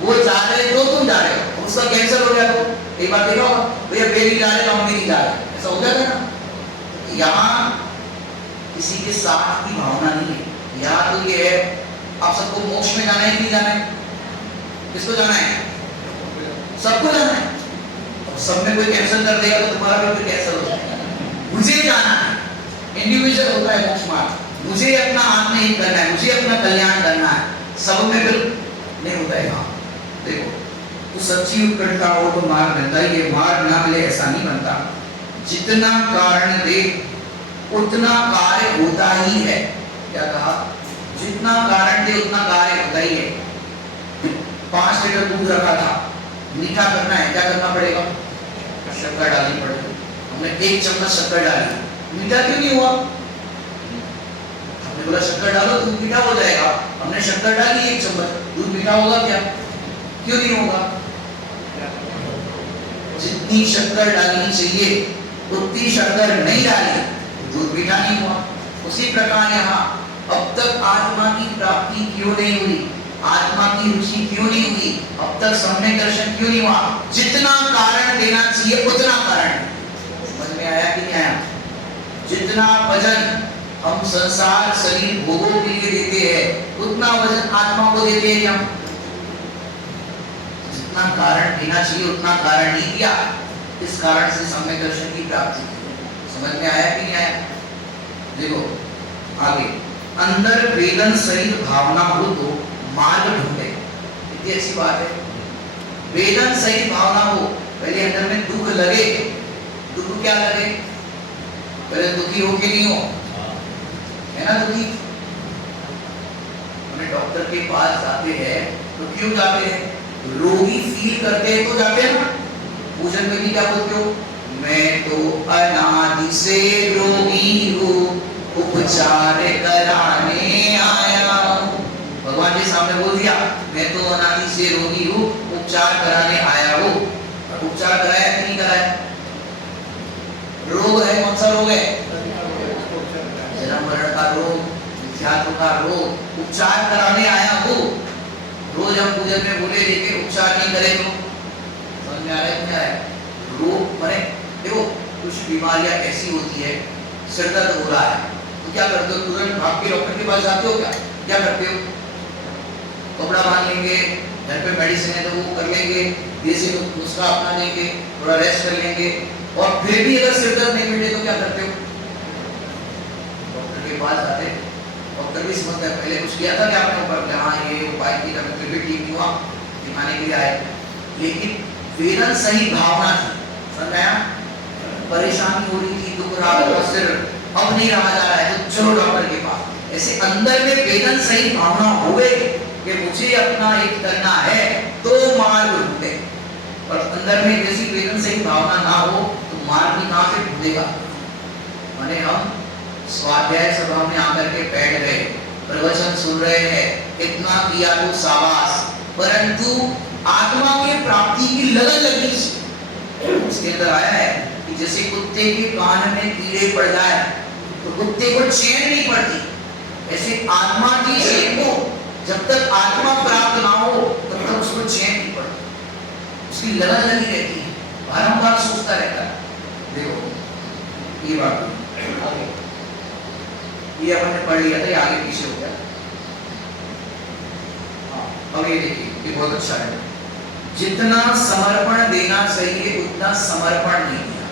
वो जा रहे तो तुम जा रहे हो, उसका कैंसिल हो गया। तो एक बात देखो भैया, वे नहीं जा रहे तो हम भी नहीं जा रहे, ऐसा हो जाता है ना। यहाँ किसी के साथ की भावना नहीं है। यहाँ तो ये है, आप सबको मोक्ष में जाना है कि नहीं जाना है? किसको जाना है? सबको जाना है। सब में कोई कैंसिल कर देगा तो तुम्हारा भी फिर कैंसिल हो जाएगा। मुझे जाना है, इंडिविजुअल होता है मोक्ष मार्ग। मुझे अपना आत्महित करना है, मुझे अपना कल्याण करना है, सब में फिर नहीं होता है। हाँ देखो, तो सच्ची उत्कंठा हो तो मार्ग मिलता ही है, मार्ग ना मिले ऐसा नहीं बनता। जितना कारण दे उतना कार्य होता ही है। क्या कहा? जितना कारण दे उतना कार्य होता ही है। 5 लीटर दूध रखा था, मीठा करना है, क्या करना पड़ेगा? शक्कर डालनी पड़ेगी। हमने 1 चम्मच शक्कर डाली, मीठा क्यों नहीं हुआ? हमने बोला शक्कर डालो दूध मीठा हो जाएगा, हमने शक्कर डाली 1 चम्मच, दूध मीठा होगा क्या? क्यों नहीं होगा? जितनी शक्कर डालनी चाहिए उतनी शक्कर नहीं डाली, दूध मीठा नहीं हुआ। उसी प्रकार यहाँ अब तक आत्मा की प्राप्ति क्यों नहीं हुई, आत्मा की रुचि क्यों नहीं हुई, अब तक सम्यक दर्शन क्यों नहीं हुआ? जितना कारण देना चाहिए उतना कारण। समझ में आया कि नहीं आया? जितना वजन हम संसार शरीर भोगों के लिए देते हैं उतना वजन आत्मा को देते हैं क्या? जितना कारण देना चाहिए उतना कारण नहीं दिया, इस कारण से सम्यक दर्शन की प्राप्ति की। समझ में आया कि नहीं आया? देखो आगे, अंदर वेदन सहित भावना हो तो मार्ग ढूंढे। कितनी अच्छी बात है। वेदन सहित भावना हो, पहले अंदर में दुख लगे, दुख क्या लगे? पहले दुखी हो कि नहीं हो? है ना दुखी? हमें डॉक्टर के पास जाते हैं तो क्यों जाते हैं? रोगी फील करते हैं तो जाते हैं ना। पूजन में भी क्या बोलते हो? मैं तो अनादि से रोगी हूँ, उपचार कराने आया हूँ। भगवान के सामने बोल दिया मैं तो अनादि से रोगी हूँ, उपचार कराने आया हूँ। उपचार कराया कि नहीं कराया? रोग है, कौन सा रोग है? जन्म मरण का रोग, मिथ्यात्व का रोग, उपचार कराने आया हूँ। रोज हम पूजन में बोले लेकिन उपचार नहीं करे तो समझ में आ रहा है क्या है? रोग मरे। देखो कुछ बीमारियां ऐसी होती है, सिर दर्द हो रहा है तो क्या करते हो? तुरंत भाग के डॉक्टर के पास जाते हो क्या? क्या करते हो? कपड़ा बांध लेंगे, घर पे मेडिसिन है तो वो कर लेंगे, देसी नुस्खा अपना लेंगे, थोड़ा रेस्ट कर लेंगे, और फिर भी अगर सिर दर्द नहीं मिटे तो क्या करते हो? डॉक्टर के पास जाते। डॉक्टर भी समझता है पहले कुछ किया था क्या आपने ऊपर, हाँ ये उपाय किया था, फिर भी ठीक नहीं हुआ, दिखाने के लिए आए। लेकिन वेदन सही भावना थी, समझाया? परेशानी हो रही थी, दुख रहा था, सिर अब नहीं रहा जा रहा है तो चलो डॉक्टर के पास। ऐसे अंदर में वेदन सही भावना हुए कि मुझे अपना हित करना है तो मार्ग ढूंढे, और अंदर में जैसी वेदन सही भावना ना हो तो मार्ग भी कहां से ढूंढेगा? माने हम स्वाध्याय सभा में आकर के बैठ गए, प्रवचन सुन रहे हैं, इतना किया तो शाबाश, परंतु आत्मा के प्राप्ति की लगन लगनी चाहिए। इसके अंदर आया है कि जैसे कुत्ते के कान में कीड़े पड़ जाए तो कुत्ते को चैन नहीं पड़ती, ऐसे आत्मा की चैन को जब तक आत्मा प्राप्त ना हो तब तक उसको चैन नहीं पड़ती, उसकी लगन लगी रहती है, बारंबार सोचता रहता है। देखो ये बात आगे ये अपन ने पढ़ लिया था, ये आगे पीछे हो गया। अब ये देखिए, ये बहुत अच्छा है। जितना समर्पण देना चाहिए उतना समर्पण नहीं दिया।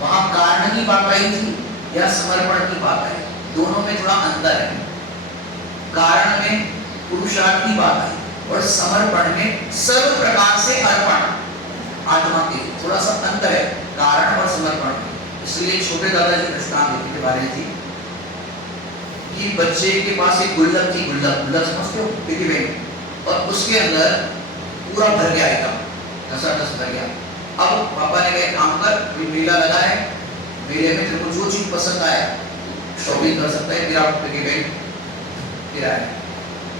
वहां कारण की बात आई थी या समर्पण की बात आई? दोनों में थोड़ा अंतर है। कारण में पुरुषार्थ की बात आई और समर्पण में सर्व प्रकार से अर्पण आत्मा के, थोड़ा सा अंतर है कारण और समर्पण। इसलिए छोटे दादाजी दृष्टांत के बारे में थी कि बच्चे के पास एक गुल्लक थी, गुल्लक समझते हो? पिगी बैंक, और उसके अंदर पूरा भर गया एकदम, टस भर गया। अब पापा ने कहा काम कर, मेला लगा है, मेले में तेरे को जो चीज पसंद आए शॉपिंग कर सकता है, तेरा पिगी बैंक तेरा है।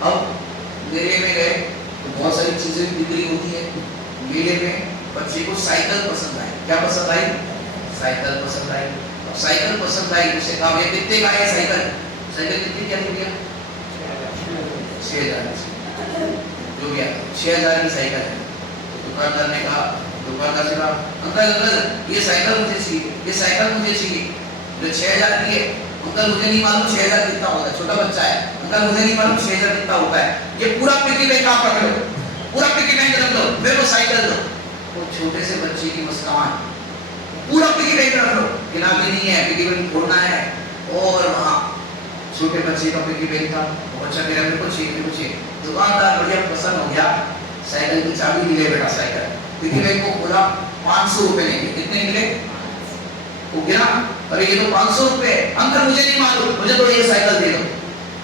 अब मेले में गए तो बहुत सारी चीजें बिक्री होती है। मेले में बच्चे को साइकिल पसंद आई, क्या पसंद आई? साइकिल पसंद आई। अब साइकिल पसंद आई, उसे कहा भैया कितने का है साइकिल? साइकिल कितनी क्या भैया? 6000 जो गया 6000 की साइकिल है। तो दुकानदार ने कहा, दुकानदार से कहा अंकल ये साइकिल मुझे चाहिए, ये साइकिल मुझे चाहिए, जो 6000 की है। अंकल मुझे नहीं मालूम 6000 कितना होता है, छोटा बच्चा है। अंकल मुझे नहीं मालूम 6000 कितना होता है, ये पूरा पिगी बैंक आप रख लो, पूरा पिगी बैंक रख लो, मेरे को साइकिल दो। वो छोटे से बच्चे की मुस्कान, पूरा पिगी बैंक रख लो, गिनावी नहीं है, पिगी बैंक फोड़ना है। और वहाँ छोटे बच्चे का पिगी बैंक था, बच्चा मेरा मेरे को चाहिए। दुकानदार बढ़िया पसंद हो गया, साइकिल की चाबी भी ले बेटा, साइकिल पिगी बैंक को बोला 500 रुपए लेंगे। कितने निकले? वो गिरा, अरे ये तो 500 रुपए। अंकल मुझे नहीं मालूम, मुझे तो ये साइकिल दे दो।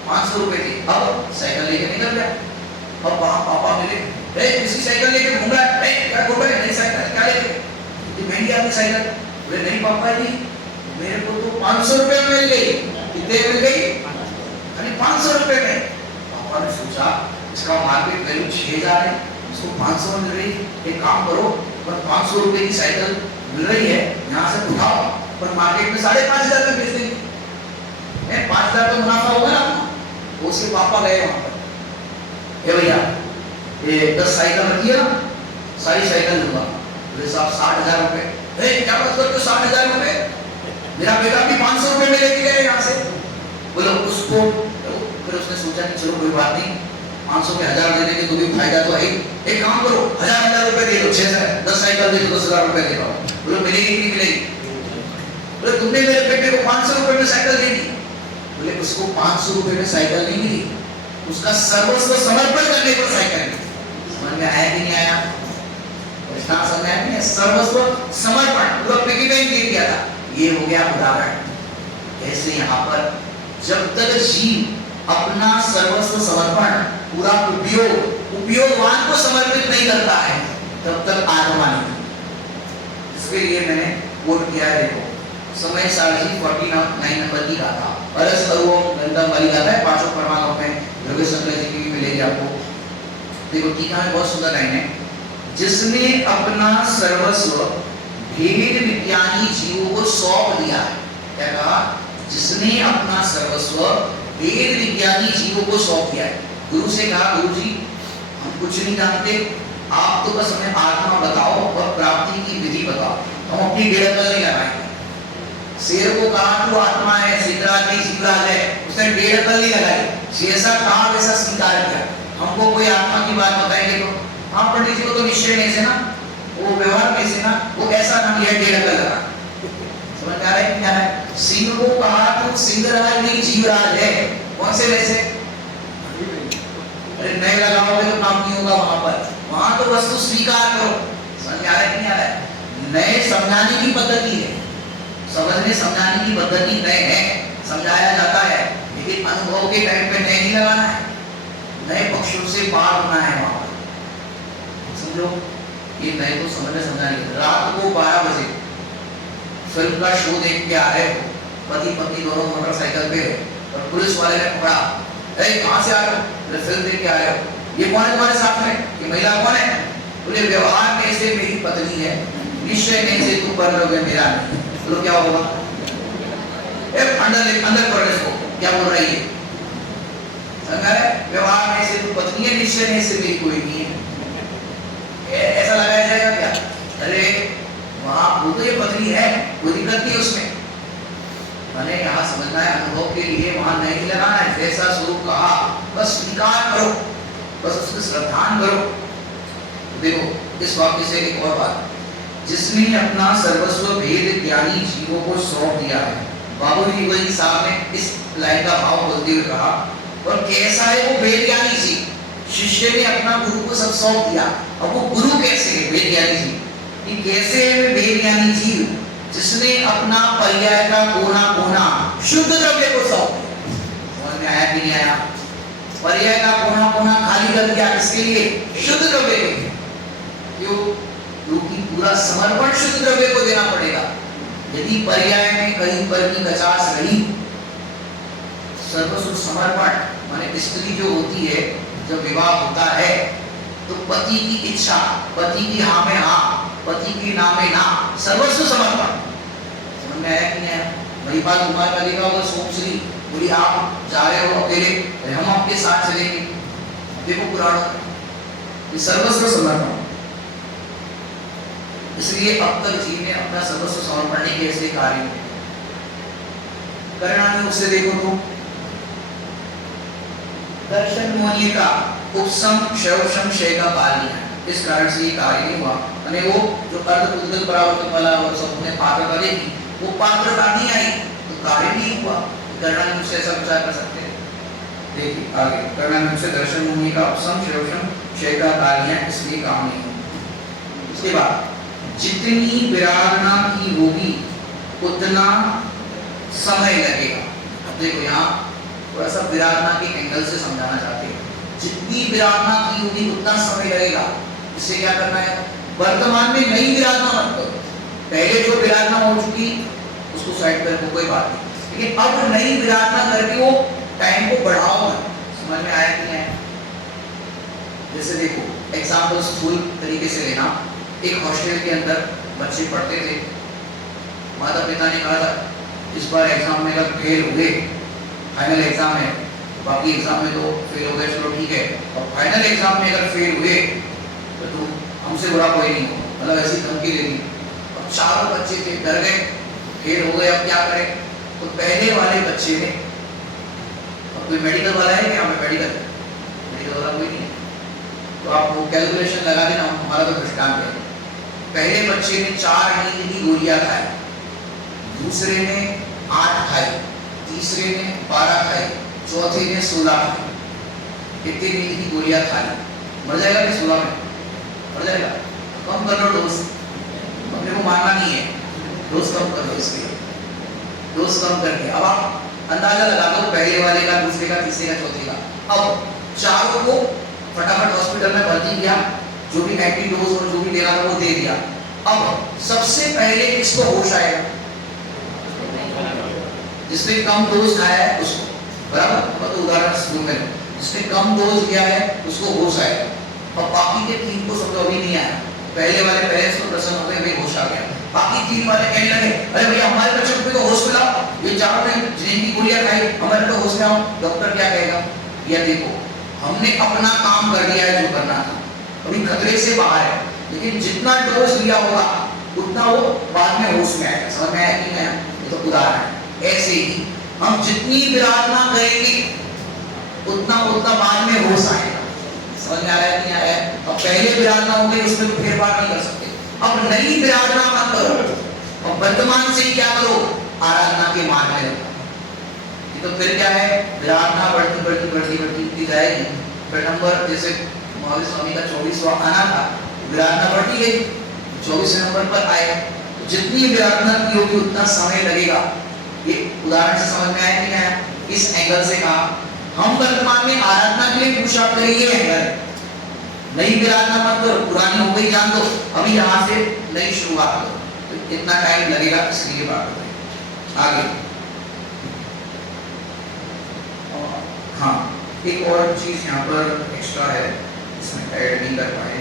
500 रुपए थी। अब साइकिल लेके निकल गया। अब वहां पापा मिले, किसी साइकिल लेके घूम रहा है, क्या घूम रहा है, नई साइकिल क्या लेके, ये महंगी आपकी साइकिल। बोले नहीं पापा जी, मेरे को तो 500 रुपए में मिल गई। कितने मिल गई? अरे 500 रुपए में। पापा ने सोचा इसका मार्केट वैल्यू 6000 है, इसको 500 में मिल रही, एक काम करो, पर 500 रुपए की साइकिल मिल रही है, यहाँ से उठाओ, पर मार्केट में 5,500 में बेच देंगे, 5,000 तो मुनाफा होगा ना। तो उसके पापा गए वहां पर, ये भैया ये 10 साइकिल रखी है ना, सारी साइकिल दूंगा। बोले साहब 60,000 रुपए। क्या बात करते हो 60,000 रुपए? मेरा बेटा भी 500 रुपए में लेके गए यहाँ से। बोलो उसको, फिर उसने सोचा कि चलो कोई बात नहीं, 500 में 1000 देने के तो भी फायदा तो है। एक काम करो, 1000 रुपए दे दो, 10 साइकिल दे दो, 10,000 रुपए दे दो। बोलो मिलेगी नहीं मिलेगी? बोले तुमने मेरे बेटे को 500 रुपए में साइकिल दे दी। बोले उसको 500 रुपए में साइकिल नहीं मिली, उसका सर्वस्व समर्पण करने पर साइकिल मिली। समझ में आया कि नहीं आया? समझ में आया? सर्वस्व समर्पण, पूरा पिकी बैंक दे दिया था। ये हो गया उदाहरण। ऐसे यहाँ पर जब तक जीव अपना सर्वस्व समर्पण, पूरा उपयोगवान को समर्पित नहीं करता है, तब तक आत्मा नहीं। इसके लिए मैंने कोट किया है, देखो समय सारजी 49 नंबर की गाथा, अरस सर्वो गंधम वाली गाथा है, पांचों परमाणुओं में योगेश शंकर जी की भी मिलेगी आपको। देखो टीका में बहुत सुंदर लाइन है, जिसने अपना सर्वस्व भेद विज्ञानी जीवों को सौंप दिया है। क्या कहा? जिसने अपना सर्वस्व भेद विज्ञानी जीवों को सौंप दिया है। गुरु से कहा, गुरु जी हम कुछ नहीं जानते, आप तो बस हमें आत्मा बताओ और प्राप्ति की विधि बताओ, हम अपनी डेढ़ नहीं लगाएंगे। शेर को कहा तू आत्मा है, सिद्धराज नहीं जीवराज है, उसने 1.5 कल नहीं लगाई, जैसा कहा वैसा स्वीकार किया। हमको कोई आत्मा की बात बताएंगे तो हाँ पंडित जी को तो निश्चय नहीं से ना, वो व्यवहार में से ना, वो ऐसा ना किया 1.5 कल लगा। समझ में आ रहा है क्या है? सिंह को कहा तू सिद्धराज नहीं जीवराज है, कौन से वैसे? अरे नए लगाओगे तो काम नहीं होगा वहां पर, वहां तो वस्तु स्वीकार करो। समझ में आ रहा है कि नहीं आ रहा है? नए समझाने की पद्धति है, समझने समझाने की पद्धति नए है, समझाया जाता है, लेकिन अनुभव के टाइम पे नए नहीं लगाना है, नए पक्षों से पार होना है वहां पर। समझो ये नए को समझने समझाने। रात को 12 बजे फिल्म का शो देख के आ रहे हो, पति पत्नी दोनों मोटरसाइकिल पे, और पुलिस वाले ने पकड़ा, कहां से आ रहे हो? फिल्म देख के आ रहे हो। ये कौन है तुम्हारे साथ में? ये महिला कौन है? बोले व्यवहार में से मेरी पत्नी है, निश्चय में से तू पर लोगे मेरा नहीं। तो क्या होगा? अंदर पढ़ इसको क्या बोल रही है? व्यवहार में से तू पत्नी है, निश्चय में से मेरी कोई नहीं है, ऐसा लगाया जाएगा क्या? अरे वहां वो तो ये पत्नी है, कोई दिक्कत नहीं उसमें। मैंने यहाँ समझना है, अनुभव के लिए वहां नहीं लगाना है, जैसा स्वरूप कहा बस स्वीकार करो, बस उसको श्रद्धान करो। देखो इस वाक्य से एक और बात, जिसने अपना सर्वस्व भेद ज्ञानी जीवों को सौंप दिया है। बाबू जी साहब ने इस लाइन का भाव बोलते हुए कहा, और कैसा है वो भेद ज्ञानी जीव? शिष्य ने अपना गुरु को सब सौंप दिया, अब वो गुरु कैसे है? भेद ज्ञानी जीव। कि कैसे है भेद ज्ञानी जीव? जिसने अपना पर्याय का कोना कोना शुद्ध द्रव्य को सौंप दिया। समझ में आया कि नहीं आया? पर्याय का कोना कोना खाली कर दिया, किसके लिए? शुद्ध द्रव्य के लिए। क्यों? क्योंकि पूरा समर्पण शुद्ध द्रव्य को देना पड़ेगा। यदि पर्याय में कहीं पर भी कचास रही, सर्वस्व समर्पण माने स्त्री जो होती है, जब विवाह होता है तो पति की इच्छा, पति की हाँ में हाँ, पति की ना में ना, सर्वस्व समर्पण। समझ में आया कि नहीं आया? वही बात तुम्हारे का देखा होगा, सोमश्री बोली आप जा रहे हो अकेले, हम आपके साथ चलेंगे। देखो पुराणों में सर्वस्व समर्पण। इसलिए अब तक जीव ने अपना सर्वस्व समर्पण नहीं किया, इसलिए कार्य करना में उससे देखो तो दर्शन मोनिय का उपसम शौशम शय का काल है, इस कारण से ये कार्य नहीं हुआ। अने वो जो अर्ध उद्गत परावर्तक वाला और सब ने पात्रता देखी, वो पात्रता नहीं आई तो कार्य नहीं हुआ। करना से ऐसा विचार कर सकते हैं। देखिए आगे, करना से दर्शन मोनिय का उपसम शौशम शय का काल है, इसलिए काम नहीं हुआ। उसके बाद जितनी विराधना की होगी उतना समय लगेगा। अब देखो यहाँ थोड़ा सा विराधना के एंगल से समझाना चाहते हैं। जितनी विराधना की होगी उतना समय लगेगा। इससे क्या करना है, वर्तमान में नई विराधना मत करो, पहले जो विराधना हो चुकी उसको साइड पर रखो, कोई बात नहीं, लेकिन अब नई विराधना करके वो टाइम को बढ़ाओ मत। समझ में आया कि नहीं आया? जैसे देखो एग्जाम्पल स्कूल तरीके से लेना, एक हॉस्टल के अंदर बच्चे पढ़ते थे, माता पिता ने कहा था इस बार एग्जाम में अगर फेल हुए, फाइनल एग्जाम है, बाकी एग्जाम में तो फेल हो गए चलो ठीक है, और फाइनल एग्जाम में अगर फेल हुए तो तुम हमसे बुरा कोई नहीं हो, मतलब ऐसी धमकी दे दी। अब चारों बच्चे थे, डर गए, फेल हो गए, अब क्या करें? तो पहले वाले बच्चे ने, अब कोई मेडिकल वाला है क्या? मेडिकल वाला कोई नहीं है, तो आप वो कैलकुलेशन लगा देना, हमारा तो दृष्टांत है। पहले बच्चे ने 4 नींद की गोलियां खाई, दूसरे ने 8 खाई, तीसरे ने 12 खाई, चौथे ने 16 खाई। कितनी नींद की गोलियां खाई? मर जाएगा कि 16 में मर जाएगा? कम कर लो डोज, अपने को मानना नहीं है, डोज कम कर लो, इसके डोज कम करके अब आप अंदाजा लगा दो पहले वाले का, दूसरे का, तीसरे का, चौथे का। अब चारों को फटाफट हॉस्पिटल में भर्ती किया, जो भी एंटीडोज और जो भी देना था वो दे दिया। अब सबसे पहले किसको होश आएगा? जिसने कम डोज खाया है उसको, बराबर, तो उदाहरण शुरू में जिसने कम डोज लिया है उसको होश आएगा, और बाकी के 3 को समझो अभी नहीं आया। पहले वाले पेरेंट्स तो प्रसन्न हो गए, भाई होश आ गया, बाकी 3 वाले कहने लगे अरे भैया हमारे बच्चे को तो होश में लाओ, ये चारों ने जिनकी गोलियां खाई, हमारे तो होश में आओ। डॉक्टर क्या कहेगा? या देखो हमने अपना काम कर लिया है जो करना था, अभी खतरे से बाहर है, लेकिन जितना डोज लिया होगा उतना वो बाद में होश में आएगा। समझ में आया कि नहीं? ये तो उदाहरण है। ऐसे ही हम जितनी विराधना करेंगे उतना उतना बाद में होश आएगा। समझ में आ रहा है कि नहीं आया? अब पहले विराधना हो गई, उसमें तो फेरफार नहीं कर सकते, अब नई विराधना मत करो, और वर्तमान से ही क्या करो, आराधना के मार्ग में रखो। तो फिर क्या है, विराधना बढ़ती बढ़ती बढ़ती बढ़ती जाएगी। फिर नंबर जैसे महावीर स्वामी का 24वां आना था, विराधना बढ़ती गई, 24 नंबर पर आए, तो जितनी विराधना की होगी उतना समय लगेगा। ये उदाहरण से समझ में आया कि नहीं? इस एंगल से कहा हम वर्तमान में आराधना के लिए पुरुषार्थ करेंगे, एंगल नई विराधना मत करो, पुरानी हो गई जान दो, अभी यहाँ से नई शुरुआत करो, तो इतना टाइम लगेगा, इसलिए बात बताइए आगे। हाँ, एक और चीज यहाँ पर एक्स्ट्रा है, इसमें ऐड नहीं कर पाए।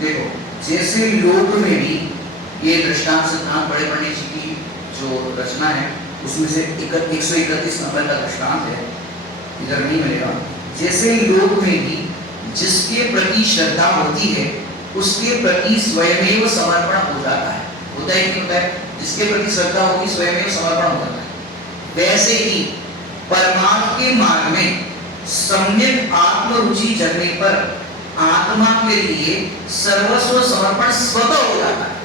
देखो जैसे योग में भी ये दृष्टांत सिद्धांत बड़े पंडित जी की जो रचना है उसमें से 131 नंबर का दृष्टांत है, इधर नहीं मिलेगा। जैसे योग में भी जिसके प्रति श्रद्धा होती है उसके प्रति स्वयमेव समर्पण हो जाता है। होता है कि होता है? जिसके प्रति श्रद्धा होगी स्वयमेव समर्पण हो जाता है। वैसे ही परमात्मा के मार्ग में सम्यक आत्मरुचि जगने पर आत्मा के लिए सर्वस्व समर्पण स्वतः हो जाता है।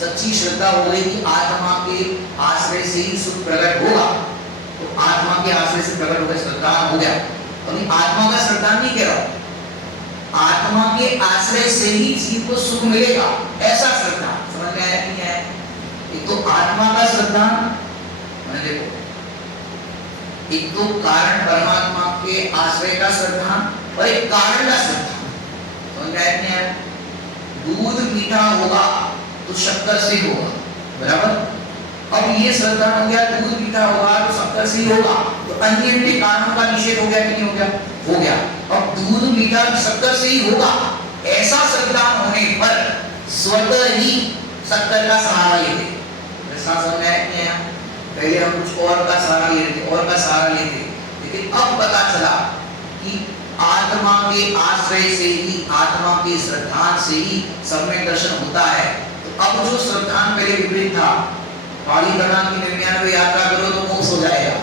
सच्ची श्रद्धा हो गई कि आत्मा के आश्रय से ही सुख प्रकट होगा, तो आत्मा के आश्रय से प्रकट हो गया, श्रद्धा हो गया। अभी आत्मा का श्रद्धा नहीं कह रहा, आत्मा के आश्रय से ही जीव को सुख मिलेगा, ऐसा श्रद्धा। समझ में आया कि नहीं आया? एक तो आत्मा का श्रद्धा, मैंने देखो एक तो कारण परमात्मा के आश्रय का श्रद्धा और एक कारण का श्रद्धा। समझ में आया कि नहीं आया? दूध मीठा होगा तो शक्कर से होगा, बराबर। अब ये श्रद्धा हो गया, दूध मीठा होगा तो शक्कर से ही होगा, तो अन्य कारणों का निषेध हो गया कि नहीं हो गया? हो गया। अब दूध मीठा शक्कर से ही होगा, ऐसा श्रद्धा होने पर स्वतः ही शक्कर का सहारा लेते। समझ में आया कि नहीं आया? पहले हम कुछ और का सहारा लेते, और का सहारा लेते, लेकिन अब पता चला कि आत्मा के आश्रय से ही, आत्मा के श्रद्धा से ही सम्यक दर्शन होता है। तो अब जो श्रद्धा पहले विपरीत था, काली प्रदान की 99 यात्रा करो तो मोक्ष हो जाएगा,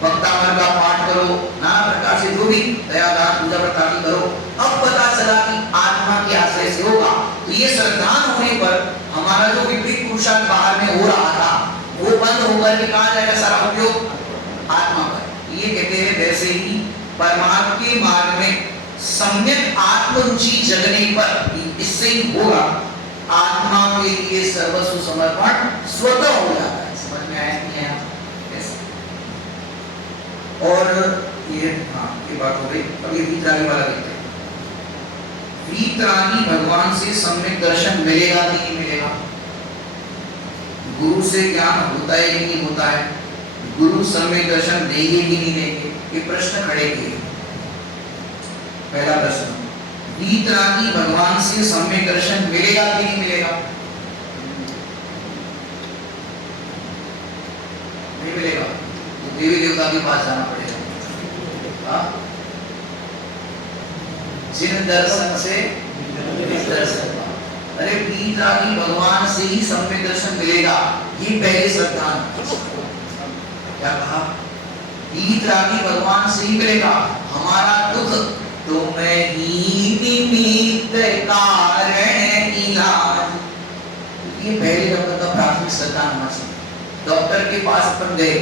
भक्तामर का पाठ करो, नाना प्रकार से जो भी दयादान पूजा प्रकार करो, अब पता चला कि आत्मा के आश्रय से होगा। तो ये श्रद्धा होने पर हमारा जो विपरीत पुरुषार्थ बाहर में हो रहा था वो बंद होकर के कहा जाएगा सारा उपयोग आत्मा पर। ये कहते हैं वैसे ही परमात्मा के मार्ग में सम्यक आत्मरुचि जगने पर इससे ही होगा, आत्मा के लिए सर्वस्व समर्पण स्वतः हो जाता है। समझ में आया कि नहीं आया? और ये बात हो गई। अब ये वीतरागी वाला देखते हैं। वीतरागी भगवान से सम्यक दर्शन मिलेगा कि नहीं मिलेगा? गुरु से ज्ञान होता है कि नहीं होता है? गुरु सम्यक दर्शन देंगे कि नहीं देंगे? ये प्रश्न खड़े किए। पहला प्रश्न, वीतरागी भगवान से सम्यक दर्शन मिलेगा कि नहीं मिलेगा? नहीं मिलेगा तो देवी देवता के पास जाना पड़ेगा। जिन दर्शन से दर्शन। अरे वीतरागी भगवान से ही सम्यक दर्शन मिलेगा, ये पहले श्रद्धा। क्या कहा? वीतरागी भगवान से ही मिलेगा। हमारा दुख तुम ही निमित्त कारण इलाज, ये पहले डॉक्टर का प्राथमिक श्रद्धा होना चाहिए। डॉक्टर के पास अपन गए,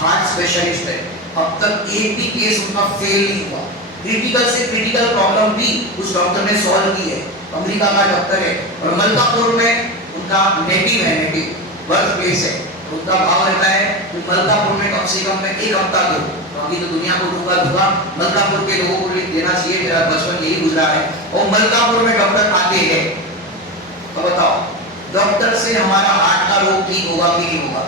हार्ट स्पेशलिस्ट है, अब तक एक भी केस उनका फेल नहीं हुआ। क्रिटिकल से क्रिटिकल प्रॉब्लम भी उस डॉक्टर ने सॉल्व की है। अमेरिका का डॉक्टर है और मलकापुर में उनका नेटिव है, नेटिव बर्थ प्लेस है। उनका भाव रहता है कि मलकापुर में कम से कम में एक हफ्ता दो, बाकी तो दुनिया को दूंगा दूंगा, मलकापुर के लोगों को देना चाहिए। मेरा बचपन यही गुजरा है। और मलकापुर में डॉक्टर आते हैं, तो बताओ डॉक्टर से हमारा हार्ट का रोग ठीक होगा कि नहीं होगा?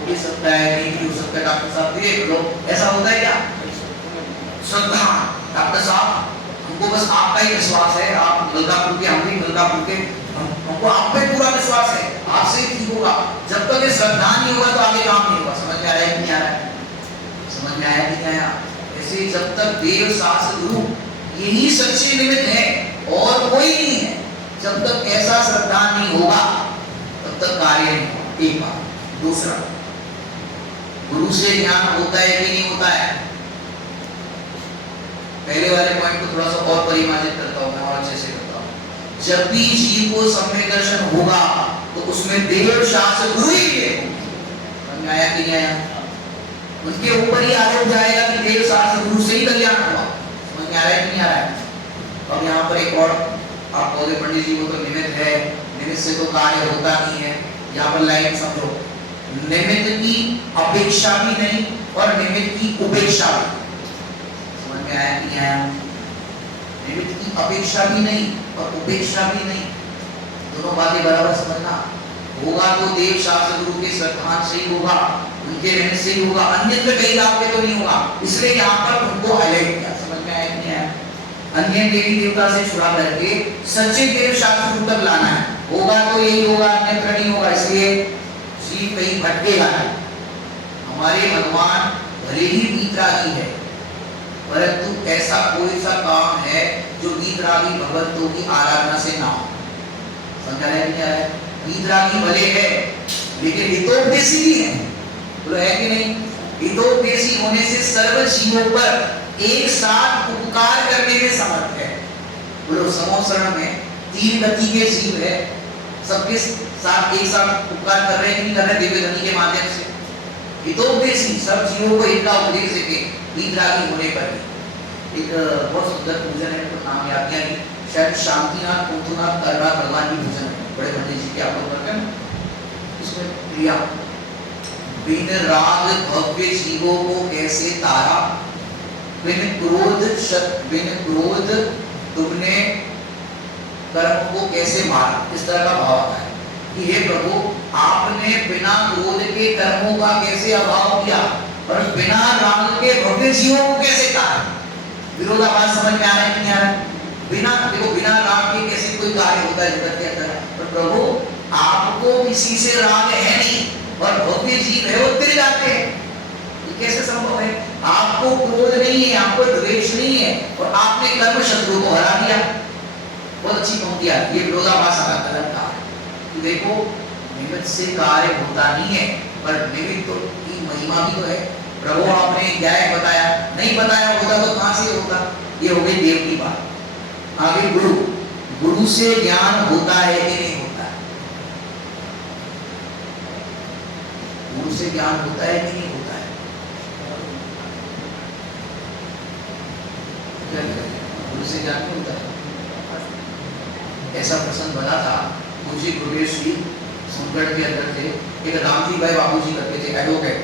हो सकता है, नहीं हो सकता। डॉक्टर साहब देख लो, ऐसा होता है क्या? श्रद्धा। डॉक्टर साहब हमको बस आपका ही विश्वास है, आप मलकापुर के, हम भी मलकापुर के, हमको आप पे पूरा विश्वास है, आपसे ही ठीक होगा। जब तक ये श्रद्धा नहीं होगा तो आगे काम नहीं होगा। समझ में आ रहा है कि नहीं आ रहा है? समझ में आया कि नहीं आया? ऐसे जब तक देव शास्त्र गुरु यही सच्चे निमित्त है और कोई नहीं है, जब तक ऐसा श्रद्धा नहीं होगा तब तक कार्य नहीं होगा। एक बात। दूसरा, गुरु से ज्ञान होता है कि नहीं होता है? पहले वाले पॉइंट को थोड़ा सा और परिभाषित करता हूं मैं, और अच्छे से करता हूं। जब भी जीव को सम्यक दर्शन होगा तो उसमें देव शास्त्र गुरु ही है। समझ में आया कि नहीं आया? उनके ऊपर ही आरोप जाएगा कि देव शास्त्र गुरु से ही कल्याण हुआ। समझ में आ रहा है कि नहीं आ रहा है? अब यहाँ पर एक और आप कहोगे पंडित जी वो तो निमित्त है, निमित्त से तो कार्य होता नहीं है। यहाँ पर लाइन समझो, निमित्त की अपेक्षा भी नहीं और निमित्त की उपेक्षा भी। समझ में आया कि नहीं आया? निमित्त की अपेक्षा भी नहीं और उपेक्षा भी नहीं, दोनों बातें बराबर समझना। होगा तो देव शास्त्र गुरु के श्रद्धान से ही होगा, उनके रहने से ही होगा, अन्यत्र कहीं आपके तो नहीं होगा। इसलिए यहाँ पर उनको हाईलाइट किया। समझ में आया कि नहीं आया? अन्य देवी देवता से छुड़ा करके सच्चे देव शास्त्र गुरु तक लाना है। होगा तो यही होगा, अन्यत्र नहीं होगा। इसलिए जीव कहीं भटकेगा नहीं। हमारे भगवान भले ही वीतरागी है, परंतु ऐसा कोई सा काम है जो वीतरागी भगवंतों की आराधना से ना हो। समझा रहे नहीं आया? वीतरागी भले है लेकिन हितोपदेशी भी है, बोलो है कि नहीं? हितोपदेशी होने से सर्व जीवों पर एक साथ उपकार करने में समर्थ है। बोलो समोसरण में 3 गति के जीव है, सबके साथ एक साथ उपकार कर रहे हैं कि नहीं कर रहे? दिव्य ध्वनि के माध्यम से हितोपदेशी, सब जीवों को इनका उपदेश देके वीतरागी होने पर भी। एक बहुत सुंदर पूजन है, तो नाम याद किया नहीं, शायद शांतिनाथ कुंतुनाथ करना भगवान की पूजन है, बड़े पंडित जी के आप लोग करते हैं। इसमें प्रिया बिन राग भव्य जीवों को कैसे तारा, बिन क्रोध तुमने कर्म को कैसे मारा। इस तरह का भाव आता है कि हे प्रभु आपने बिना क्रोध के कर्मों का कैसे अभाव किया और बिना राग के भव्य जीवों को कैसे तारा। विरोधाभास समझ में आ रहा है कि नहीं आ रहा है? बिना देखो, बिना राग के कैसे कोई कार्य होता है जगत के अंदर? पर प्रभु आपको किसी से राग है नहीं और भव्य जीव है वो तिर जाते हैं, ये कैसे संभव है? आपको क्रोध नहीं है, आपको द्वेष नहीं है और आपने कर्म शत्रु को हरा दिया। बहुत अच्छी पंक्ति आती है, विरोधाभास का कलर का। देखो निमित्त से कार्य होता नहीं है, पर निमित्त की महिमा भी तो है। प्रभु आपने न्याय बताया, नहीं बताया होता तो कहां से होता? ये हो गई देव की बात। आगे गुरु, गुरु से ज्ञान होता है कि नहीं होता है? गुरु से ज्ञान होता है कि नहीं होता है? गुरु से ज्ञान नहीं होता है। ऐसा प्रसंग बना था, मुझे गुरुदेव श्री सोनगढ़ के अंदर थे, एक रामजी भाई बापूजी करके थे एडवोकेट,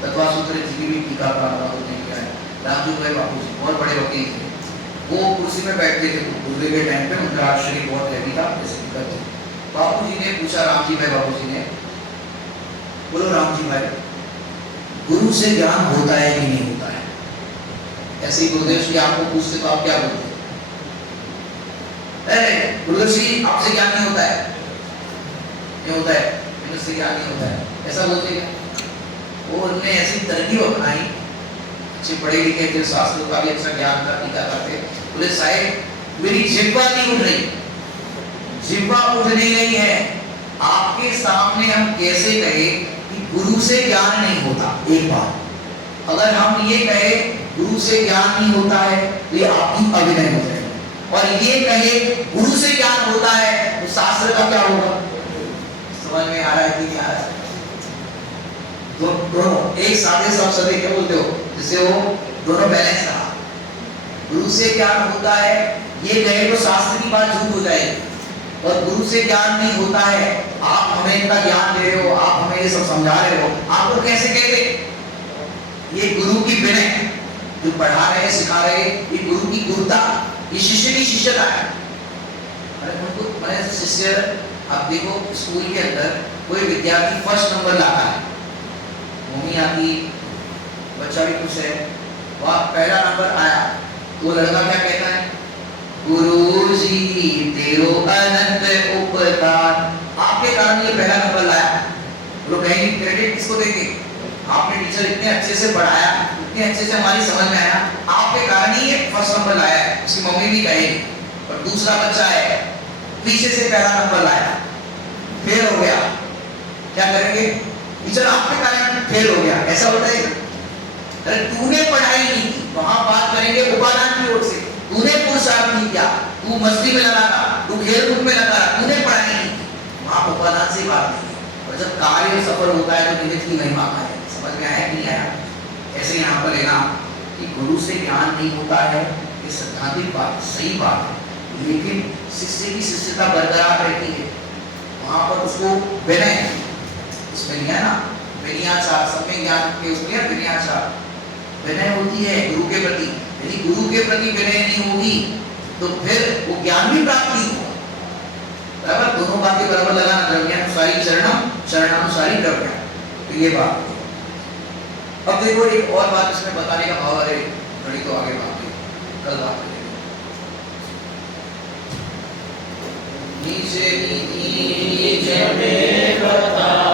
तत्वासूत्र जी की भी टीका का उन्होंने किया है। रामजी भाई बापूजी बहुत बड़े वकील थे, वो कुर्सी में बैठते थे गुरुदेव के टाइम पे, उनका शरीर बहुत हैवी था, जैसे दिक्कत थी। बापूजी ने पूछा, रामजी भाई बापूजी ने, बोलो रामजी भाई, गुरु से ज्ञान होता है कि नहीं होता है? ऐसे ही गुरुदेव जी आपको पूछते तो आप क्या बोलते? गुरुदेव जी आपसे ज्ञान नहीं होता है, नहीं होता है, मुझसे ज्ञान नहीं होता है, ऐसा बोलते हैं। वो उन्होंने ऐसी तरकीब अपनाई, अच्छे पढ़े लिखे थे, शास्त्रों का भी अच्छा ज्ञान का टीका करते, बोले साहेब मेरी जिह्वा नहीं उठ रही, जिह्वा उठ नहीं रही है, आपके सामने हम कैसे कहे कि गुरु से ज्ञान नहीं होता? एक बात, अगर हम ये कहे गुरु से ज्ञान नहीं होता है तो ये आपकी अभिनय हो जाएगा, और ये कहे गुरु से ज्ञान होता है तो शास्त्र का क्या होगा? समझ में आ रहा है कि नहीं आ रहा है? दोनों एक साथे सब सदे क्या बोलते हो, जिससे वो दोनों बैलेंस रहा। गुरु से ज्ञान होता है ये कहे तो शास्त्र की बात झूठ हो जाएगी, और गुरु से ज्ञान नहीं होता है, आप हमें इतना ज्ञान दे रहे हो, आप हमें ये सब समझा रहे हो, आपको कैसे कहते? ये गुरु की विनय, जो पढ़ा रहे सिखा रहे, ये गुरु की गुरुता, ये शिष्य की शिष्यता है। मैंने शिष्य, आप देखो स्कूल के अंदर कोई विद्यार्थी फर्स्ट नंबर लाता है, मम्मी आती, बच्चा भी खुश है, वह पहला नंबर आया तो लड़का क्या कहता है? गुरुजी तेरो अनंत उपकार, आपके कारण ये पहला नंबर लाया। लोग कहेंगे क्रेडिट किसको देंगे? आपने टीचर इतने अच्छे से पढ़ाया, इतने अच्छे से हमारी समझ में आया, आपके कारण ही ये फर्स्ट नंबर लाया है, उसकी मम्मी भी कहेगी। और दूसरा बच्चा है पीछे से पहला नंबर लाया, फेल हो गया, क्या करेंगे? टीचर आपके कारण फेल हो गया, ऐसा होता है? अरे तूने पढ़ाई नहीं की, वहां बात करेंगे उपादान की ओर से, तूने पुरुषार्थ नहीं किया, तू मस्ती में लगा था, तू खेल कूद में लगा, तूने पढ़ाई नहीं की, वहां उपादान से बात नहीं है। और जब कार्य सफल होता है तो निमित्त की महिमा है। समझ में आया कि नहीं आया? ऐसे यहाँ पर लेना कि गुरु से ज्ञान नहीं होता है, ये सैद्धांतिक बात, सही बात है, लेकिन शिष्य की शिष्यता बरकरार रहती है, वहां पर उसको विनय, इसमें लिया ना विनयाचार, सब में ज्ञान के उसमें विनयाचार, विनय होती है गुरु के प्रति। यदि गुरु के प्रति विनय नहीं होगी तो फिर वो ज्ञान भी प्राप्त नहीं होगा। बराबर, दोनों बातें बराबर लगाना, द्रव्यानुसारी चरणम, चरणानुसारी द्रव्य, तो ये बात। अब देखो एक और बात इसमें बताने का भाव है, थोड़ी तो आगे बात है, कल बात करेंगे। नीचे नीचे